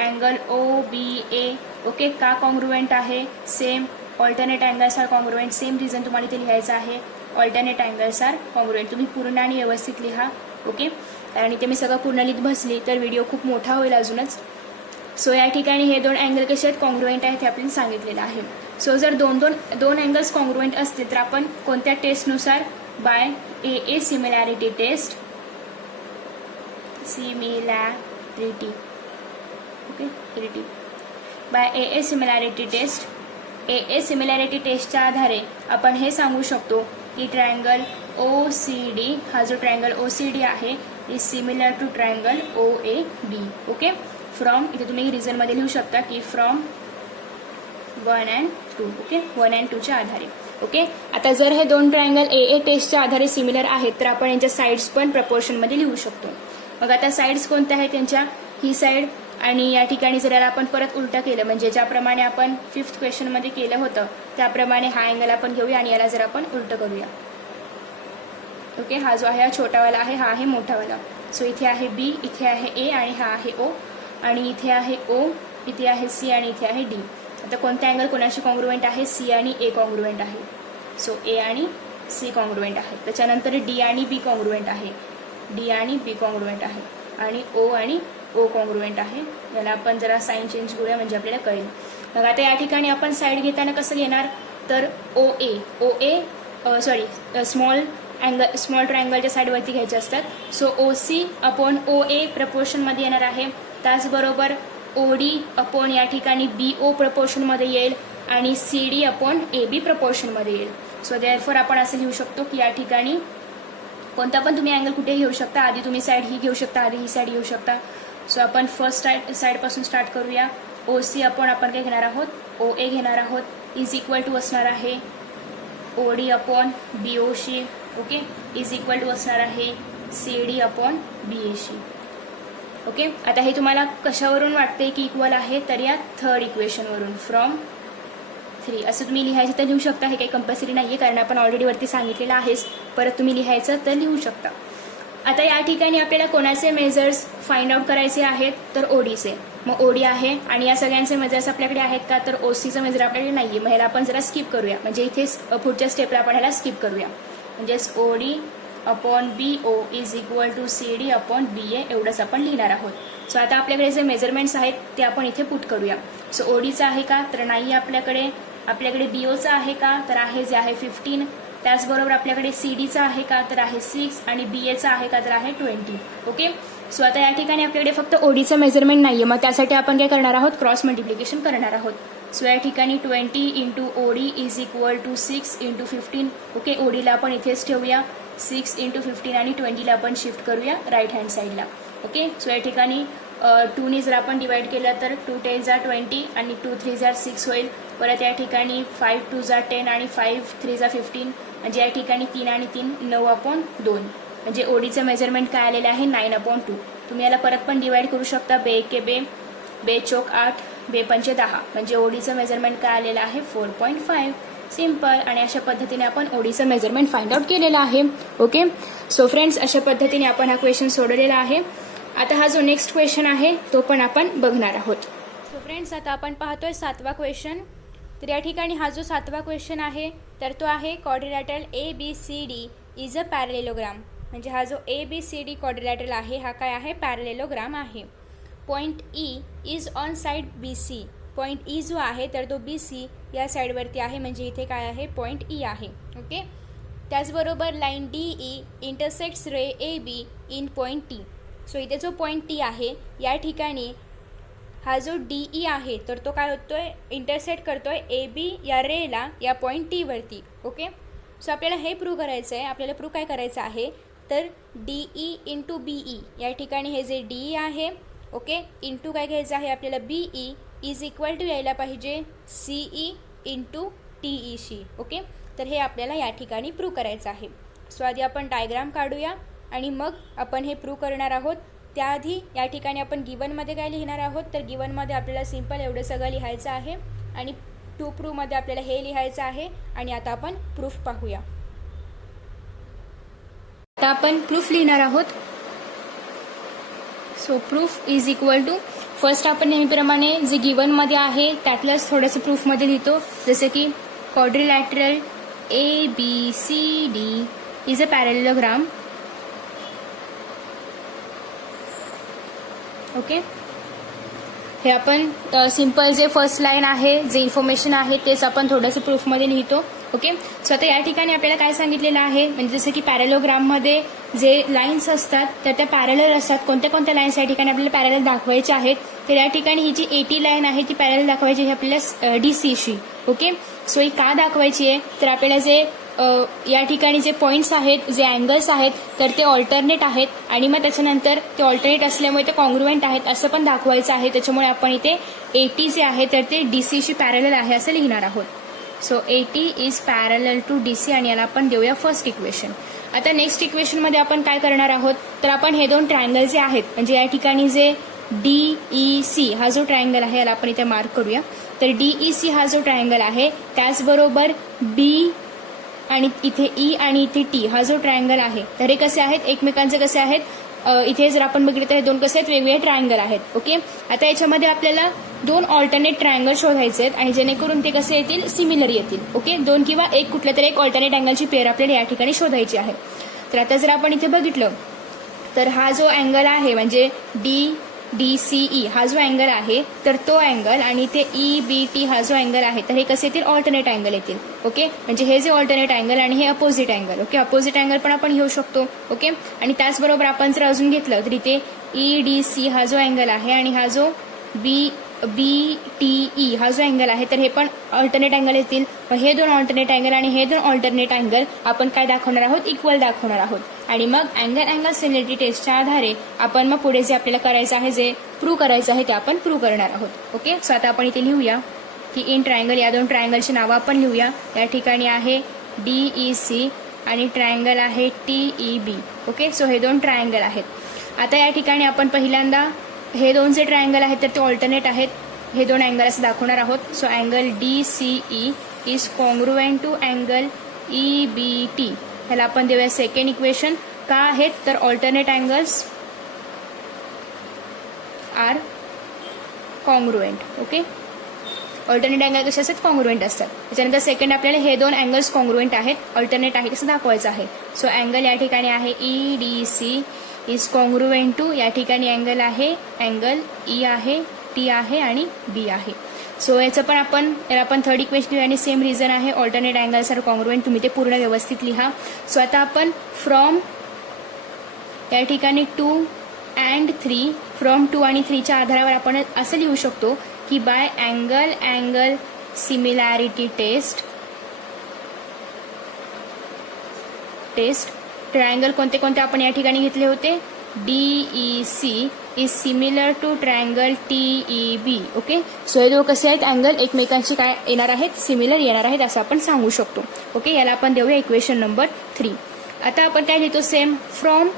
अँगल OBA. ओके, का कॉन्ग्रुएंट आहे same alternate angles are congruent. Same reason तुम्हाला इथे लिहायचं आहे ऑल्टरनेट अँगल्स आर कॉन्ग्रुएंट. तुम्ही पूर्ण आणि व्यवस्थित लिहा. ओके, आणि ते मी सगळं पूर्ण लिहित बसली तर व्हिडिओ खूप मोठा होईल अजूनच. सो या ठिकाणी हे दोन अँगल कसे आहेत कॉन्ग्रुएंट आहेत हे आपल्याला सांगितलेलं आहे. सो जर दोन अँगल्स कॉन्ग्रुएंट असतील तर आपण कोणत्या टेस्टनुसार by AA similarity test by AA similarity टेस्टच्या आधारे आपण हे सांगू शकतो की ट्रायंगल OCD हा जो ट्रायंगल OCD आहे is similar to triangle OAB. Okay, from इथे तुम्ही रिझनमध्ये लिहू शकता की फ्रॉम 1 and 2. ओके, 1 and 2च्या आधारे. ओके, आता जर हे दोन ट्रायंगल AA टेस्टच्या आधारे सिमिलर आहेत तर आपण यांच्या साईड्स पण प्रपोर्शनमध्ये लिहू शकतो. मग आता साईड्स कोणत्या आहेत त्यांच्या ही साईड आणि या ठिकाणी जर याला आपण परत उलटं केलं म्हणजे ज्याप्रमाणे आपण 5th क्वेश्चनमध्ये केलं होतं त्याप्रमाणे हा अँगल आपण घेऊया आणि याला जर आपण उलटं करूया. ओके, हा जो आहे हा छोटावाला आहे, हा आहे मोठावाला. सो इथे आहे B, इथे आहे A आणि हा आहे O आणि इथे आहे O, इथे आहे C आणि इथे आहे D. आता कोणता अँगल कोणाशी कॉन्ग्रुएंट आहे C आणि A कॉन्ग्रुएंट आहे. सो A आणि C कॉन्ग्रुएंट आहे. त्याच्यानंतर D आणि B कॉन्ग्रुएंट आहे, D आणि B कॉन्ग्रुएंट आहे आणि O आणि O कॉन्ग्रुएंट आहे. याला आपण जरा साईन चेंज करूया म्हणजे आपल्याला कळेल. मग आता या ठिकाणी आपण साईड घेताना कसं घेणार तर स्मॉल ट्रायंगलच्या साईडवरती घ्यायचे असतात. सो OC अपॉन OA प्रपोर्शनमध्ये येणार आहे. त्याचबरोबर OD अपॉन या ठिकाणी BO प्रपोर्शनमध्ये येईल आणि CD अपॉन AB प्रपोर्शनमध्ये येईल. सो देअरफॉर आपण असं लिहू शकतो की या ठिकाणी कोणता पण तुम्ही अँगल कुठे घेऊ शकता. आधी तुम्ही साईड ही घेऊ शकता, आधी ही साईड घेऊ शकता. सो आपण फर्स्ट साईडपासून स्टार्ट करूया. OC अपॉन आपण काय घेणार आहोत OA घेणार आहोत इज इक्वल टू असणार आहे OD upon BOC. Okay, is equal to असणार आहे CD अपॉन BAC. ओके, आता हे तुम्हाला कशावरून वाटते की इक्वल आहे तर या थर्ड इक्वेशनवरून फ्रॉम 3 असं तुम्ही लिहायचं तर लिहू शकता. हे काही कंपल्सरी नाही आहे कारण आपण ऑलरेडी वरती सांगितलेलं आहेच. परत तुम्ही लिहायचं तर लिहू शकता. आता या ठिकाणी आपल्याला कोणाचे मेजर्स फाइंड आउट करायचे आहेत तर ODचे. मग OD आहे आणि या सगळ्यांचे मेजर्स आपल्याकडे आहेत का तर OCचं मेजर आपल्याकडे नाही आहे. मग ह्याला आपण जरा स्किप करूया म्हणजे इथेच पुढच्या स्टेपला आपण ह्याला स्किप करूया. म्हणजेच OD upon BO is equal to CD upon BA एवढंच आपण लिहिणार आहोत. सो आता आपल्याकडे जे मेजरमेंट्स आहेत ते आपण इथे पुट करूया. सो ODचं आहे का तर नाही आपल्याकडे BOचं आहे का तर आहे जे आहे 15. त्याचबरोबर आपल्याकडे CDचं आहे का तर आहे 6 आणि BAचं आहे का तर आहे 20. ओके, सो आता या ठिकाणी आपल्याकडे फक्त ODचं मेजरमेंट नाही आहे. मग त्यासाठी आपण काय करणार आहोत क्रॉस मल्टिप्लिकेशन करणार आहोत. सो या ठिकाणी 20 into OD is equal to 6 into 15. Okay, ODला आपण इथेच ठेवूया 6 इंटू 15 आणि 20ला आपण शिफ्ट करूया राईट हँड साईडला. ओके, सो या ठिकाणी 2ने जर आपण डिवाइड केलं तर 2 10 जा 20 आणि 2 3 जा 6 होईल. परत या ठिकाणी 5 2 जा 10 आणि 5 3 जा 15 म्हणजे या ठिकाणी 3 आणि 3 9/2 म्हणजे ODचं मेजरमेंट काय आलेलं आहे 9/2. तुम्ही याला परत पण डिवाइड करू शकता. 2 एके 2, 2 चौक 8, 2 पंचे 10 म्हणजे ODचं मेजरमेंट काय आलेलं आहे 4.5. सिंपल. आणि अशा पद्धतीने आपण ODचं मेजरमेंट फाइंड आउट केलेलं आहे. ओके, सो फ्रेंड्स अशा पद्धतीने आपण हा क्वेश्चन सोडवलेला आहे. आता हा जो नेक्स्ट क्वेश्चन आहे तो पण आपण बघणार आहोत. सो फ्रेंड्स आता आपण पाहतोय 7वा क्वेश्चन. तर या ठिकाणी हा जो 7वा क्वेश्चन आहे तर तो आहे quadrilateral ABCD is a parallelogram. म्हणजे हा जो ABCD क्वाड्रिलॅटरल आहे हा काय आहे पॅरलेलोग्राम आहे. Point E is on side BC. Point E जो आहे तर तो BC या साईडवरती आहे म्हणजे इथे काय आहे पॉईंट E आहे. ओके, त्याचबरोबर line DE intersects ray AB in point T. So इथे जो पॉईंट T आहे या ठिकाणी हा जो DE आहे तर तो काय होतोय इंटरसेक्ट करतोय AB या रेला या पॉईंट T वरती. ओके, सो आपल्याला हे प्रूव्ह करायचं आहे. आपल्याला प्रूव्ह काय करायचं आहे तर DE इंटू BE या ठिकाणी हे जे DE आहे ओके इंटू काय घ्यायचं आहे आपल्याला BE इज इक्वल टू यायला पाहिजे CE इंटू TEC. ओके, तर हे आपल्याला या ठिकाणी प्रूव्ह करायचं आहे. सो आधी आपण डायग्राम काढूया आणि मग आपण हे प्रूव्ह करणार आहोत. त्याआधी या ठिकाणी आपण गिवनमध्ये काय लिहिणार आहोत, तर गिवनमध्ये आपल्याला सिम्पल एवढं सगळं लिहायचं आहे आणि टू प्रूव्हमध्ये आपल्याला हे लिहायचं आहे. आणि आता आपण प्रूफ पाहूया. आता आपण प्रूफ लिहिणार आहोत. So proof is equal to, first आपण नेहमीप्रमाणे जे गिवनमध्ये आहे त्यातलंच थोडंसं प्रूफमध्ये लिहितो. जसं की quadrilateral ABCD is a parallelogram. Okay, हे आपण सिम्पल जे फर्स्ट लाईन आहे, जे इन्फॉर्मेशन आहे तेच आपण थोडंसं प्रूफमध्ये लिहितो. ओके, सो आता या ठिकाणी आपल्याला काय सांगितलेलं आहे, म्हणजे जसं की पॅरेलोग्राममध्ये जे लाईन्स असतात तर त्या पॅरेलल असतात. कोणत्या कोणत्या लाईन्स या ठिकाणी आपल्याला पॅरेलल दाखवायच्या आहेत, तर या ठिकाणी ही जी AT लाईन आहे ती पॅरेलल दाखवायची आहे आपल्याला DCशी. ओके, सो ही का दाखवायची आहे, तर आपल्याला जे या ठिकाणी जे पॉईंट्स आहेत, जे अँगल्स आहेत तर ते ऑल्टरनेट आहेत आणि मग त्याच्यानंतर ते ऑल्टरनेट असल्यामुळे ते कॉन्ग्रुएंट आहेत असं पण दाखवायचं आहे. त्याच्यामुळे आपण इथे AT जे आहे तर ते DCशी पॅरेलल आहे असं लिहिणार आहोत. So AT is parallel to DC आणि याला आपण देऊया फर्स्ट इक्वेशन. आता नेक्स्ट इक्वेशनमध्ये आपण काय करणार आहोत, तर आपण हे दोन ट्रायंगल जे आहेत, म्हणजे या ठिकाणी जे DEC हा जो ट्रायंगल आहे याला आपण इथे मार्क करूया. तर DEC हा जो ट्रायंगल आहे त्याचबरोबर B आणि इथे E आणि इथे T हा जो ट्रायंगल आहे तर हे कसे आहेत, एकमेकांचे कसे आहेत, इथे जर आपण बघितलं तर हे दोन कसे आहेत, वेगवेगळे ट्रायंगल आहेत. ओके, आता याच्यामध्ये आपल्याला दोन ऑल्टरनेट ट्रायंगल शोधायचे आहेत आणि जेणेकरून ते कसे येतील, सिमिलर येतील. ओके, दोन किंवा एक कुठल्या तरी एक ऑल्टरनेट अँगलची पेअर आपल्याला या ठिकाणी शोधायची आहे. तर आता जर आपण इथे बघितलं तर हा जो अँगल आहे म्हणजे DCE हा जो अँगल आहे तर तो अँगल आणि इथे EBT हा जो अँगल आहे तर हे कसे येतील, ऑल्टरनेट अँगल येतील. ओके, म्हणजे हे जे ऑल्टरनेट अँगल आणि हे opposite angle. Okay, opposite angle पण आपण घेऊ शकतो. ओके, आणि त्याचबरोबर आपण जर अजून घेतलं तर इथे EDC हा जो अँगल आहे आणि हा जो BTE हा जो अँगल आहे तर हे पण ऑल्टरनेट अँगल येतील. हे दोन ऑल्टरनेट अँगल आणि हे दोन ऑल्टरनेट अँगल आपण काय दाखवणार आहोत, इक्वल दाखवणार आहोत. आणि मग अँगल सिमिलरिटी टेस्टच्या आधारे आपण मग पुढे जे आपल्याला करायचं आहे, जे प्रूव्ह करायचं आहे ते आपण प्रूव्ह करणार आहोत. ओके, सो आता आपण इथे लिहूया की इन ट्रायंगल, या दोन ट्रायंगलची नावं आपण लिहूया. या ठिकाणी आहे DEC आणि ट्रायंगल आहे TEB. ओके, सो हे दोन ट्रायंगल आहेत. आता या ठिकाणी आपण पहिल्यांदा हे दोन जे ट्रायंगल आहेत तर ते ऑल्टरनेट आहेत, हे दोन अँगल असं दाखवणार आहोत. So angle DCE is congruent to angle EBT. ह्याला आपण देऊया सेकंड इक्वेशन. का आहेत, तर alternate angles are congruent. Okay, alternate angle कसे असतात, कॉन्ग्रुएंट असतात. त्याच्यानंतर सेकंड आपल्याला हे दोन अँगल्स कॉन्ग्रुएंट आहेत, ऑल्टरनेट आहेत असं दाखवायचं आहे. सो अँगल या ठिकाणी आहे EDC इज कॉन्ग्रुएंट टू, या ठिकाणी अँगल आहे, अँगल E आहे, T आहे आणि B आहे. सो याचं पण आपण थर्ड इक्वेशन लिहू आणि सेम रिझन आहे, ऑल्टरनेट अँगल्स आर कॉन्ग्रुएंट. तुम्ही ते पूर्ण व्यवस्थित लिहा. सो आता आपण फ्रॉम या ठिकाणी 2 and 3, फ्रॉम 2 आणि 3च्या आधारावर आपण असं लिहू शकतो की by angle similarity test triangle कोणते कोणते आपण या ठिकाणी घेतले होते, DEC is similar to triangle TEB. Okay, so हे दोन कसे आहेत, अँगल एकमेकांशी काय येणार आहेत, सिमिलर येणार आहेत असं आपण सांगू शकतो. ओके, याला आपण देऊया इक्वेशन नंबर 3. आता आपण काय लिहितो, सेम फ्रॉम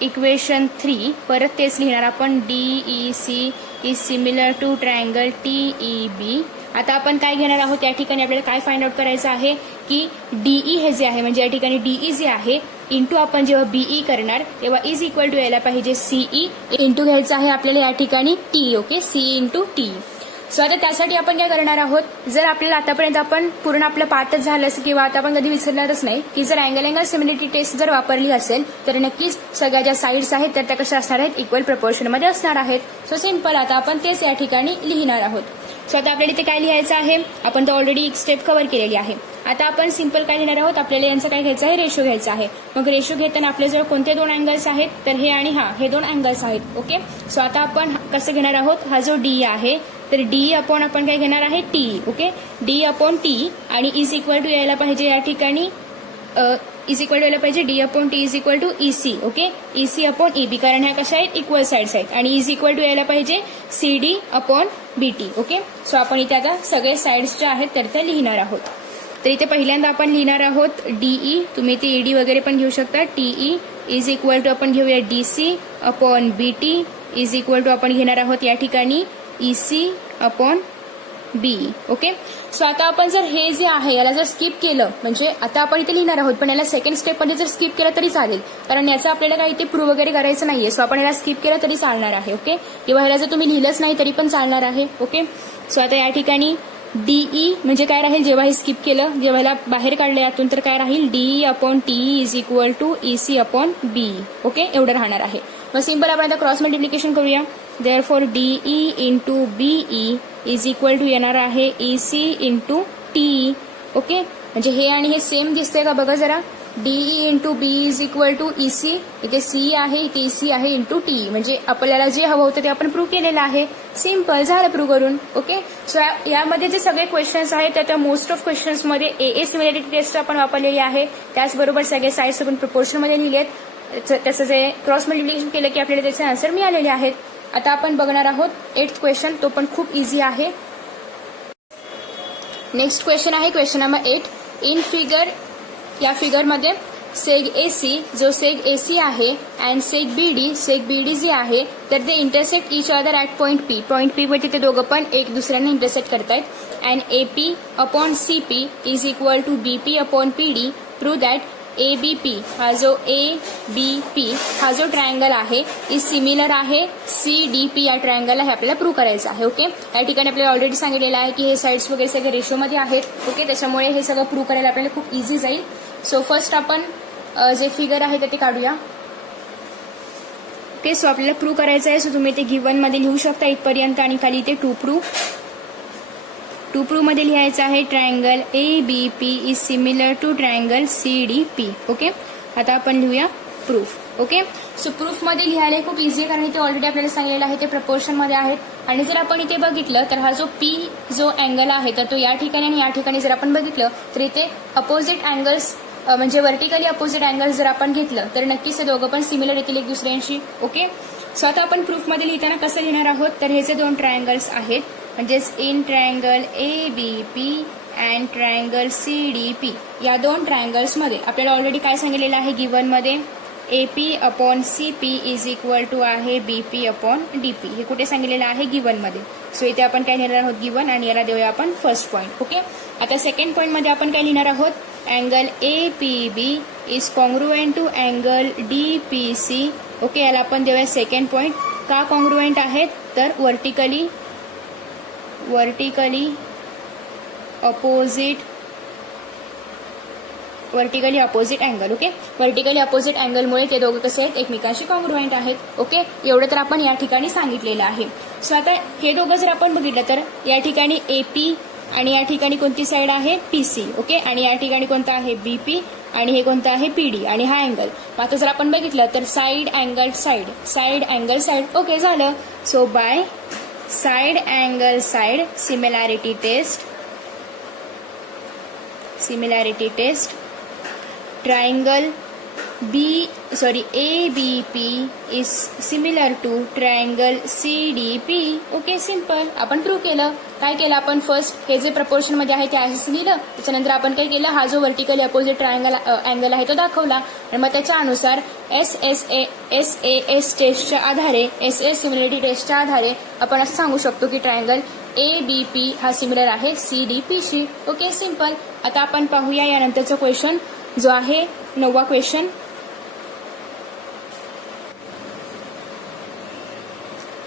इक्वेशन 3 परत तेच लिहिणार आपण, DEC is similar to triangle TEB. आता आपण काय घेणार आहोत, या ठिकाणी आपल्याला काय फाइंड आउट करायचं आहे की DE हे जे आहे, म्हणजे या ठिकाणी DE जे आहे इंटू आपण जेव्हा BE करणार तेव्हा इज इक्वल टू यायला पाहिजे CE इंटू घ्यायचं आहे आपल्याला या ठिकाणी T. Okay, CE into T. So आता त्यासाठी आपण काय करणार आहोत, जर आपल्याला आतापर्यंत आपण पूर्ण आपलं पाठच झालं असेल किंवा आता आपण कधी विसरणारच नाही की जर अँगल सिमिलरिटी टेस्ट जर वापरली असेल तर नक्कीच सगळ्या ज्या साईड्स आहेत तर त्या कशा असणार आहेत, इक्वल प्रपोर्शनमध्ये असणार आहेत. सो सिम्पल आता आपण तेच या ठिकाणी लिहिणार आहोत. सो आता आपल्याला इथे काय लिहायचं आहे, आपण तर ऑलरेडी एक स्टेप कव्हर केलेली आहे. आता आपण सिम्पल काय लिहिणार आहोत, आपल्याला यांचं काय घ्यायचं आहे, रेशो घ्यायचा आहे. मग रेशो घेताना आपल्याजवळ कोणते दोन अँगल्स आहेत, तर हे आणि हे दोन अँगल्स आहेत. ओके, सो आता आपण कसं घेणार आहोत, हा जो D आहे तर D अपॉन आपण काय घेणार आहे, T. ओके, D अपॉन T आणि इज इक्वल टू यायला पाहिजे या ठिकाणी इज इक्वल टू यायला पाहिजे D upon T is equal to EC. Okay, EC upon EB, कारण ह्या कशा आहेत इक्वल साइड्स आहेत. आणि इज इक्वल टू यायला पाहिजे CD upon BT. Okay, so आपण इथे आता सगळे साइड्स ज्या आहेत तर त्या लिहिणार आहोत. तर इथे पहिल्यांदा आपण लिहिणार आहोत डीई, तुम्ही इथे ईडी वगैरे पण घेऊ शकता. टीई इज इक्वल टू आपण घेऊया DC upon BT is equal to आपण घेणार आहोत या ठिकाणी EC upon BE. Okay, so आता आपण जर हे जे आहे याला जर स्किप केलं, म्हणजे आता आपण इथे लिहिणार आहोत पण याला सेकंड स्टेपमध्ये जर स्किप केलं तरी चालेल, कारण याचं आपल्याला काही इथे प्रूव्ह वगैरे करायचं नाहीये. सो आपण याला स्किप केलं तरी चालणार आहे. ओके, किंवा ह्याला जर तुम्ही लिहिलंच नाही तरी पण चालणार आहे. ओके, सो आता या ठिकाणी डीई म्हणजे काय राहील, जेव्हा हे स्किप केलं, जेव्हा ह्याला बाहेर काढलं यातून, तर काय राहील DE upon TE is equal to EC upon BE. Okay, एवढं राहणार आहे. मग सिंपल आपण आता क्रॉस मल्टिप्लिकेशन करूया. Therefore DE into BE is equal to येणार आहे ईसी इंटू टीई. ओके, म्हणजे हे आणि हे सेम दिसतंय का बघा जरा. DE into BE is equal to EC, इथे सी आहे इथे ईसी आहे इंटू टीई, म्हणजे आपल्याला जे हवं होतं ते आपण प्रूव्ह केलेलं आहे. सिंपल झालं प्रूव्ह करून. ओके, सो यामध्ये जे सगळे क्वेश्चन्स आहेत त्या मोस्ट ऑफ क्वेश्चन्समध्ये ए सिमिलॅरिटी टेस्ट आपण वापरलेली आहे. त्याचबरोबर सगळे साइड्स आपण प्रपोर्शनमध्ये लिहिलेत. त्याचं जे क्रॉस मल्टिप्लिकेशन केलं की आपल्याला त्याचे आन्सर मिळालेले आहेत. आता आपण बघणार आहोत 8th क्वेश्चन, तो पण खूप इझी आहे. नेक्स्ट क्वेश्चन आहे क्वेश्चन नंबर 8. इन फिगर, या फिगरमध्ये सेग एसी, जो सेग एसी आहे, अँड सेग बीडी जे आहे, तर ते intersect each other at point P. Point P वरती ते दोघं पण एक दुसऱ्यांना इंटरसेक्ट करतायत. And AP upon CP is equal to BP upon PD. Prove that ABP हा जो एबीपी हा जो ट्रायंगल आहे इज सिमिलर आहे सीडीपी या ट्रायंगलला, हे आपल्याला प्रूव्ह करायचं आहे. ओके, या ठिकाणी आपल्याला ऑलरेडी सांगितलेलं आहे की हे साइड्स वगैरे सगळे रेशोमध्ये आहेत. ओके, त्याच्यामुळे हे सगळं प्रूव्ह करायला आपल्याला खूप इझी जाईल. सो फर्स्ट आपण जे फिगर आहे ते काढूया. ओके, सो आपल्याला प्रूव्ह करायचं आहे. सो तुम्ही ते गिवन मध्ये लिहू शकता इथपर्यंत, आणि खाली इथे टू प्रूव्ह मध्ये लिहायचं आहे triangle ABP is similar to triangle CDP. Okay, आता आपण लिहूया प्रूफ. ओके, सो प्रूफ मध्ये लिहायला खूप इझी आहे, कारण इथे ऑलरेडी आपल्याला सांगितलेलं आहे ते प्रपोर्शन मध्ये आहेत. आणि जर आपण इथे बघितलं तर हा जो पी जो अँगल आहे तर तो या ठिकाणी आणि या ठिकाणी जर आपण बघितलं तर इथे अपोजिट अँगल्स, म्हणजे व्हर्टिकली अपोजिट अँगल्स जर आपण घेतलं तर नक्कीच ते दोघं पण सिमिलर येतील एक दुसऱ्यांशी. ओके, सो आता आपण प्रूफमध्ये लिहिताना कसं लिहिणार आहोत, तर हे जे दोन ट्रायंगल्स आहेत, म्हणजेच in triangle ABP and triangle CDP, या दोन ट्रायंगल्समध्ये आपल्याला ऑलरेडी काय सांगितलेलं आहे गिवनमध्ये, AP upon CP is equal to आहे बीपी अपॉन डीपी. हे कुठे सांगितलेलं आहे गिवनमध्ये. सो इथे आपण काय लिहिणार आहोत गिवन, आणि याला देऊया आपण फर्स्ट पॉईंट. ओके, आता सेकंड पॉईंटमध्ये आपण काय लिहिणार आहोत, angle APB is congruent to angle DPC. Okay, याला आपण देऊया सेकंड पॉईंट. का कॉन्ग्रुएंट आहेत, तर vertically opposite angle. Okay, vertically opposite अँगलमुळे ते दोघं कसे आहेत एकमेकांशी कॉन्ग्रुएंट आहेत. ओके, एवढं तर आपण या ठिकाणी सांगितलेलं आहे. सो आता हे दोघं जर आपण बघितलं तर या ठिकाणी एपी आणि या ठिकाणी कोणती साईड आहे पीसी. ओके, आणि या ठिकाणी कोणतं आहे बीपी आणि हे कोणतं आहे पीडी आणि हा अँगल. आता जर आपण बघितलं तर साईड अँगल साईड. ओके, झालं. So by side angle side similarity test triangle ABP is similar to triangle CDP. Okay, simple. आपण प्रूव्ह केलं. काय केलं आपण, फर्स्ट हे जे प्रपोर्शन मध्ये आहे ते असं लिहिलं, त्याच्यानंतर आपण काय केलं, हा जो व्हर्टिकली अपोजिट ट्रायंगल अँगल आहे तो दाखवला, आणि मग त्याच्या अनुसार SAS टेस्टच्या आधारे, SS सिमिलरिटी टेस्टच्या आधारे आपण असं सांगू शकतो की ट्रायंगल ABP हा सिमिलर आहे CDP शी. Okay, simple. आता आपण पाहूया यानंतरचा क्वेश्चन जो आहे 9वा क्वेश्चन.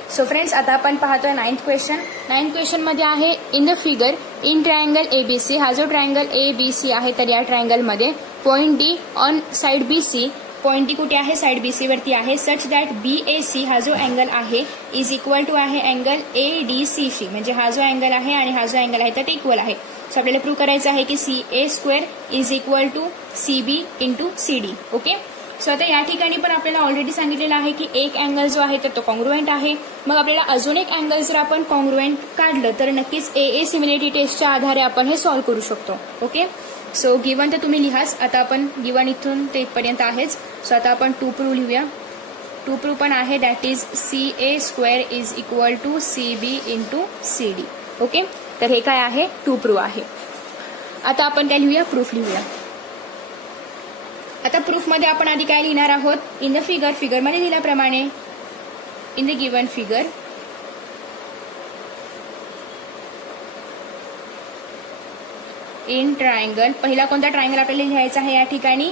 सो फ्रेंड्स, आता आपण पाहतोय 9th क्वेश्चन मध्ये आहे in the figure in triangle ABC, हा जो ट्रायंगल ABC आहे तर या ट्रायंगल मध्ये point D on side BC, point D कुठे आहे, साइड BC वरती आहे, सच दॅट BAC हा जो अँगल आहे इज इक्वल टू आहे अँगल ADC शी, म्हणजे हा जो अँगल आहे आणि हा जो अँगल आहे तर ते इक्वल आहे. सो आपल्याला प्रूव्ह करायचं आहे की CA² is equal to CB into CD. Okay, so आता या ठिकाणी पण आपल्याला ऑलरेडी सांगितलेलं आहे की एक अँगल जो आहे तर तो कॉन्ग्रुएंट आहे. मग आपल्याला अजून एक अँगल जर आपण कॉन्ग्रुएंट काढलं तर नक्कीच AA सिमिलरिटी टेस्टच्या आधारे आपण हे सॉल्व्ह करू शकतो. ओके, सो गिवन तर तुम्ही लिहाच. आता आपण गिवन इथून ते इथपर्यंत आहेच. सो आता आपण टू प्रूव्ह लिहूया. टू प्रूव्ह पण आहे, that is CA² is equal to CB into CD. Okay, तर हे काय आहे, टू प्रूव्ह आहे. आता आपण काय लिहूया, प्रूफ लिहूया. आता प्रूफमध्ये आपण आधी काय लिहिणार आहोत, इन द फिगरमध्ये दिल्याप्रमाणे in the given figure in triangle. पहिला कोणता ट्रायंगल आपल्याला लिहायचा आहे या ठिकाणी,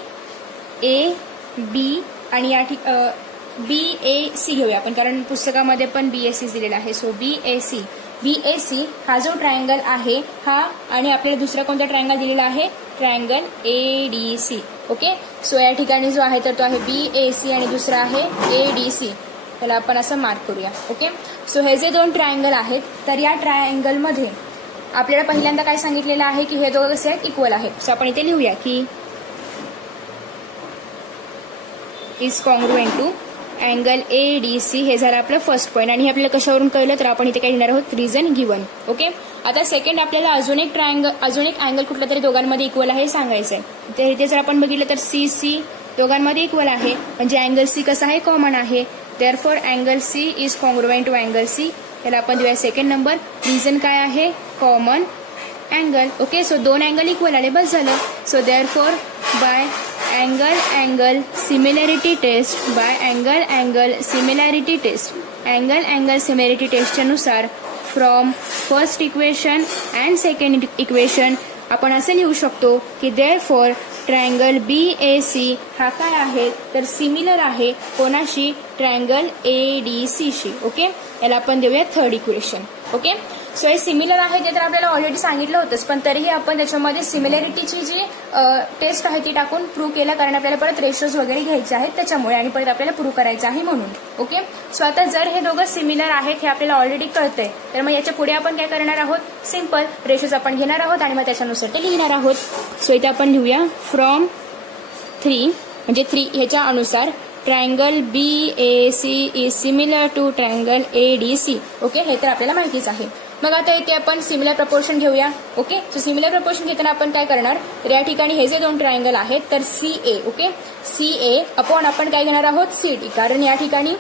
AB आणि या BAC घेऊया आपण, कारण पुस्तकामध्ये पण BAC दिलेला आहे. सो BAC हा जो ट्रायंगल आहे हा, आणि आपल्याला दुसरा कोणता ट्रायंगल दिलेला आहे, ट्रायंगल ADC. ओके, सो या ठिकाणी जो आहे तर तो आहे BAC आणि दुसरा आहे ADC. त्याला आपण असं मार्क करूया. ओके, सो हे जे दोन ट्रायंगल आहेत, तर या ट्रायंगलमध्ये आपल्याला पहिल्यांदा काय सांगितलेलं आहे की हे दोघं कसे आहेत, इक्वल आहेत. सो आपण इथे लिहूया की is congruent to angle ADC. हे झालं आपलं फर्स्ट पॉईंट, आणि हे आपल्याला कशावरून कळलं, तर आपण इथे काय लिहिणार आहोत, रिझन गिवन. ओके, आता सेकंड आपल्याला अजून एक अँगल कुठला तरी दोघांमध्ये इक्वल आहे सांगायचं आहे. तर इथे जर आपण बघितलं तर CC दोघांमध्ये इक्वल आहे, म्हणजे अँगल C कसा आहे, कॉमन आहे. Therefore angle C is congruent to angle C. त्याला आपण देऊया सेकंड नंबर. रिझन काय आहे, कॉमन अँगल. ओके, सो दोन अँगल इक्वल आले, बस झालं. So therefore by angle similarity test, by angle similarity test, angle similarity टेस्टच्या नुसार from first equation and second equation आपण असे लिहू शकतो की देअरफॉर ट्रायंगल BAC हा काय आहे, तर सिमिलर आहे कोणाशी, ट्रायंगल ADCशी. ओके, याला आपण देऊया थर्ड इक्वेशन. ओके, सो हे सिमिलर आहे ते तर आपल्याला ऑलरेडी सांगितलं होतंच, पण तरीही आपण त्याच्यामध्ये सिमिलॅरिटीची जी टेस्ट आहे ती टाकून प्रूव्ह केलं, कारण आपल्याला परत रेशोज वगैरे घ्यायचे आहेत त्याच्यामुळे, आणि परत आपल्याला प्रूव्ह करायचं आहे म्हणून. ओके, सो आता जर हे दोघं सिमिलर आहेत हे आपल्याला ऑलरेडी कळतंय, तर मग याच्या पुढे आपण काय करणार आहोत, सिम्पल रेशोज आपण घेणार आहोत आणि मग त्याच्यानुसार ते लिहिणार आहोत. सो इथे आपण लिहूया फ्रॉम 3, म्हणजे 3 ह्याच्या अनुसार triangle BAC is similar to triangle ADC. Okay, हे तर आपल्याला माहितीच आहे. मग आता इथे आपण सिमिलर प्रपोर्शन घेऊया. ओके, सो सिमिलर प्रपोर्शन घेताना आपण काय करणार, तर या ठिकाणी हे जे दोन ट्रायंगल आहेत तर CA, ओके, CA अपॉन आपण काय घेणार आहोत, CD. कारण या ठिकाणी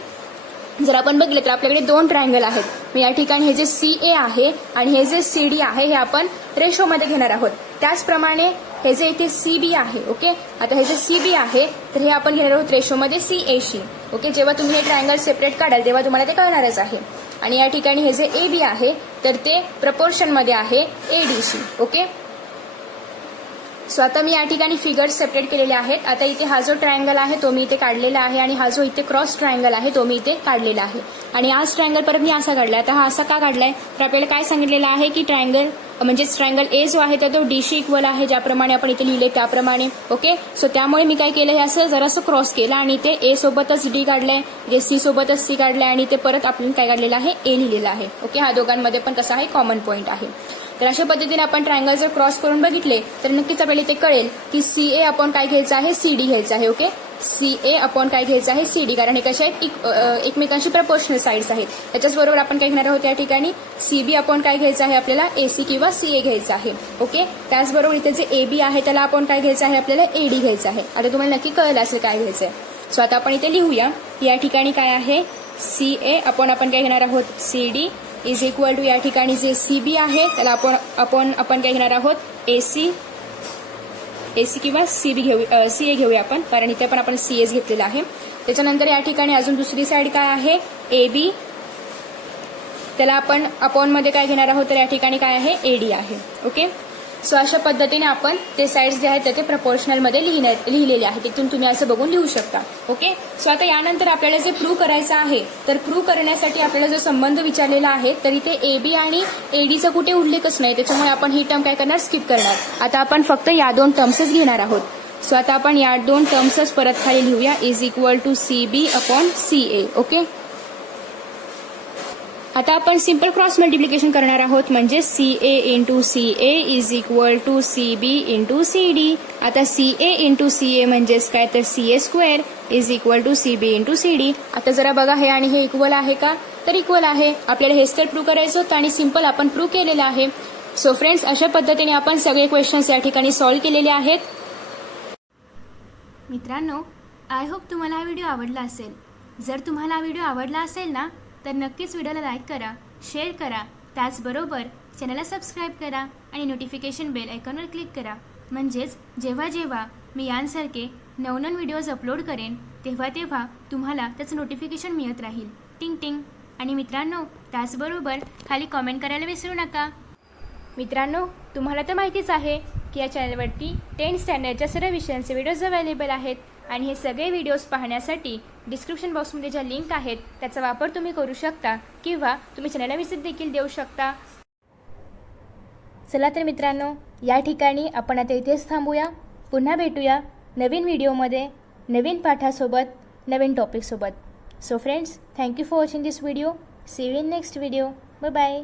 जर आपण बघितलं तर आपल्याकडे दोन ट्रायंगल आहेत. मग या ठिकाणी हे जे CA आहे आणि हे जे CD आहे हे आपण रेशोमध्ये घेणार आहोत. त्याचप्रमाणे हे जे इथे CB आहे, ओके, आता हे जे CB आहे तर हे आपण घेणार आहोत रेशोमध्ये CAशी. ओके, जेव्हा तुम्ही हे ट्रायंगल सेपरेट काढाल तेव्हा तुम्हाला ते कळणारच आहे. आणि या ठिकाणी हे जे AB आहे तर ते प्रपोर्शनमध्ये आहे ADशी. ओके, सो आता मी या ठिकाणी फिगर्स सेपरेट केलेले आहेत. आता इथे हा जो ट्रायंगल आहे तो मी इथे काढलेला आहे, आणि हा जो इथे क्रॉस ट्रायंगल आहे तो मी इथे काढलेला आहे, आणि हाच ट्रायंगल परत मी असा काढलाय. आता हा असा का काढलाय, तर आपल्याला काय सांगितलेलं आहे की ट्रायंगल A जो आहे तर तो Dशी इक्वल आहे, ज्याप्रमाणे आपण इथे लिहिले त्याप्रमाणे. ओके, सो त्यामुळे मी काय केलं, हे असं जरासं क्रॉस केलं आणि ते A सोबतच D काढलंय, जे C सोबतच C काढलंय, आणि ते परत आपण काय काढलेलं आहे, A लिहिलेलं आहे. ओके, हा दोघांमध्ये पण कसा आहे, कॉमन पॉईंट आहे. तर अशा पद्धतीने आपण ट्रायंगल जर क्रॉस करून बघितले तर नक्कीच आपल्याला ते कळेल की CA अपॉन काय घ्यायचं आहे, CD घ्यायचं आहे. ओके, CA अपॉन काय घ्यायचं आहे, CD, कारण हे कसे आहेत, एकमेकांशी प्रपोर्शनल साईड्स आहेत. त्याच्याचबरोबर आपण काय घेणार आहोत या ठिकाणी, CB अपॉन काय घ्यायचं आहे आपल्याला, AC किंवा CA घ्यायचं आहे. ओके, त्याचबरोबर इथे जे AB आहे त्याला आपण काय घ्यायचं आहे, आपल्याला AD घ्यायचं आहे. आता तुम्हाला नक्की कळलं असेल काय घ्यायचं आहे. सो आता आपण इथे लिहूया, या ठिकाणी काय आहे, CA अपॉन आपण काय घेणार आहोत, CD इज इक्वल टू या ठिकाणी जे CB आहे त्याला आपण काय घेणार आहोत, AC किंवा CA घेऊया आपण, कारण इथे पण आपण CS घेतलेला आहे. त्याच्यानंतर या ठिकाणी अजून दुसरी साईड काय आहे, AB, त्याला आपण अपॉनमध्ये काय घेणार आहोत, तर या ठिकाणी काय आहे, AD आहे. ओके, सो अशा पद्धतीने आपण ते साईड्स जे आहेत ते प्रपोर्शनलमध्ये लिहिलेले आहेत. तिथून तुम्ही असं बघून लिहू शकता. ओके, सो आता यानंतर आपल्याला जे प्रूव्ह करायचं आहे, तर प्रूव्ह करण्यासाठी आपल्याला जो संबंध विचारलेला आहे तर इथे AB आणि ADचा कुठे उल्लेखच नाही, त्याच्यामुळे आपण ही टर्म काय करणार, स्किप करणार. आता आपण फक्त या दोन टर्म्सच घेणार आहोत. सो आता आपण या दोन टर्म्सच परत खाली लिहूया, is equal to CB upon CA. Okay, आता आपण सिंपल क्रॉस मल्टिप्लिकेशन करणार आहोत, म्हणजे CA into CA is equal to CB into CD. आता CA इंटू CA म्हणजेच काय, तर CA² is equal to CB into CD. आता जरा बघा, हे आणि हे इक्वल आहे का, तर इक्वल आहे. आपल्याला हेच तर प्रूव्ह करायचं होतं आणि सिंपल आपण प्रूव्ह केलेलं आहे. सो फ्रेंड्स, अशा पद्धतीने आपण सगळे क्वेश्चन्स या ठिकाणी सॉल्व केलेले आहेत. मित्रांनो, आय होप तुम्हाला हा व्हिडिओ आवडला असेल. जर तुम्हाला हा व्हिडिओ आवडला असेल ना, तर नक्कीच व्हिडिओला लाईक करा, शेअर करा, त्याचबरोबर चॅनलला सबस्क्राईब करा आणि नोटिफिकेशन बेल आयकॉनवर क्लिक करा. म्हणजेच जेव्हा जेव्हा मी यांसारखे नवनवीन व्हिडिओज अपलोड करेन तेव्हा तुम्हाला त्याचं नोटिफिकेशन मिळत राहील. टिंग टिंग. आणि मित्रांनो, त्याचबरोबर खाली कॉमेंट करायला विसरू नका. मित्रांनो, तुम्हाला तर माहितीच आहे की या चॅनलवरती 10th स्टँडर्डच्या सर्व विषयांचे व्हिडिओज अवेलेबल आहेत. आणि हे सगळे व्हिडिओज पाहण्यासाठी डिस्क्रिप्शन बॉक्समध्ये ज्या लिंक आहेत त्याचा वापर तुम्ही करू शकता किंवा तुम्ही चॅनलला विजिट देखील देऊ शकता. चला तर मित्रांनो, या ठिकाणी आपण आता इथेच थांबूया. पुन्हा भेटूया नवीन व्हिडिओमध्ये, नवीन पाठासोबत, नवीन टॉपिकसोबत. So friends, thank you for watching this video. See you in next video. Bye bye.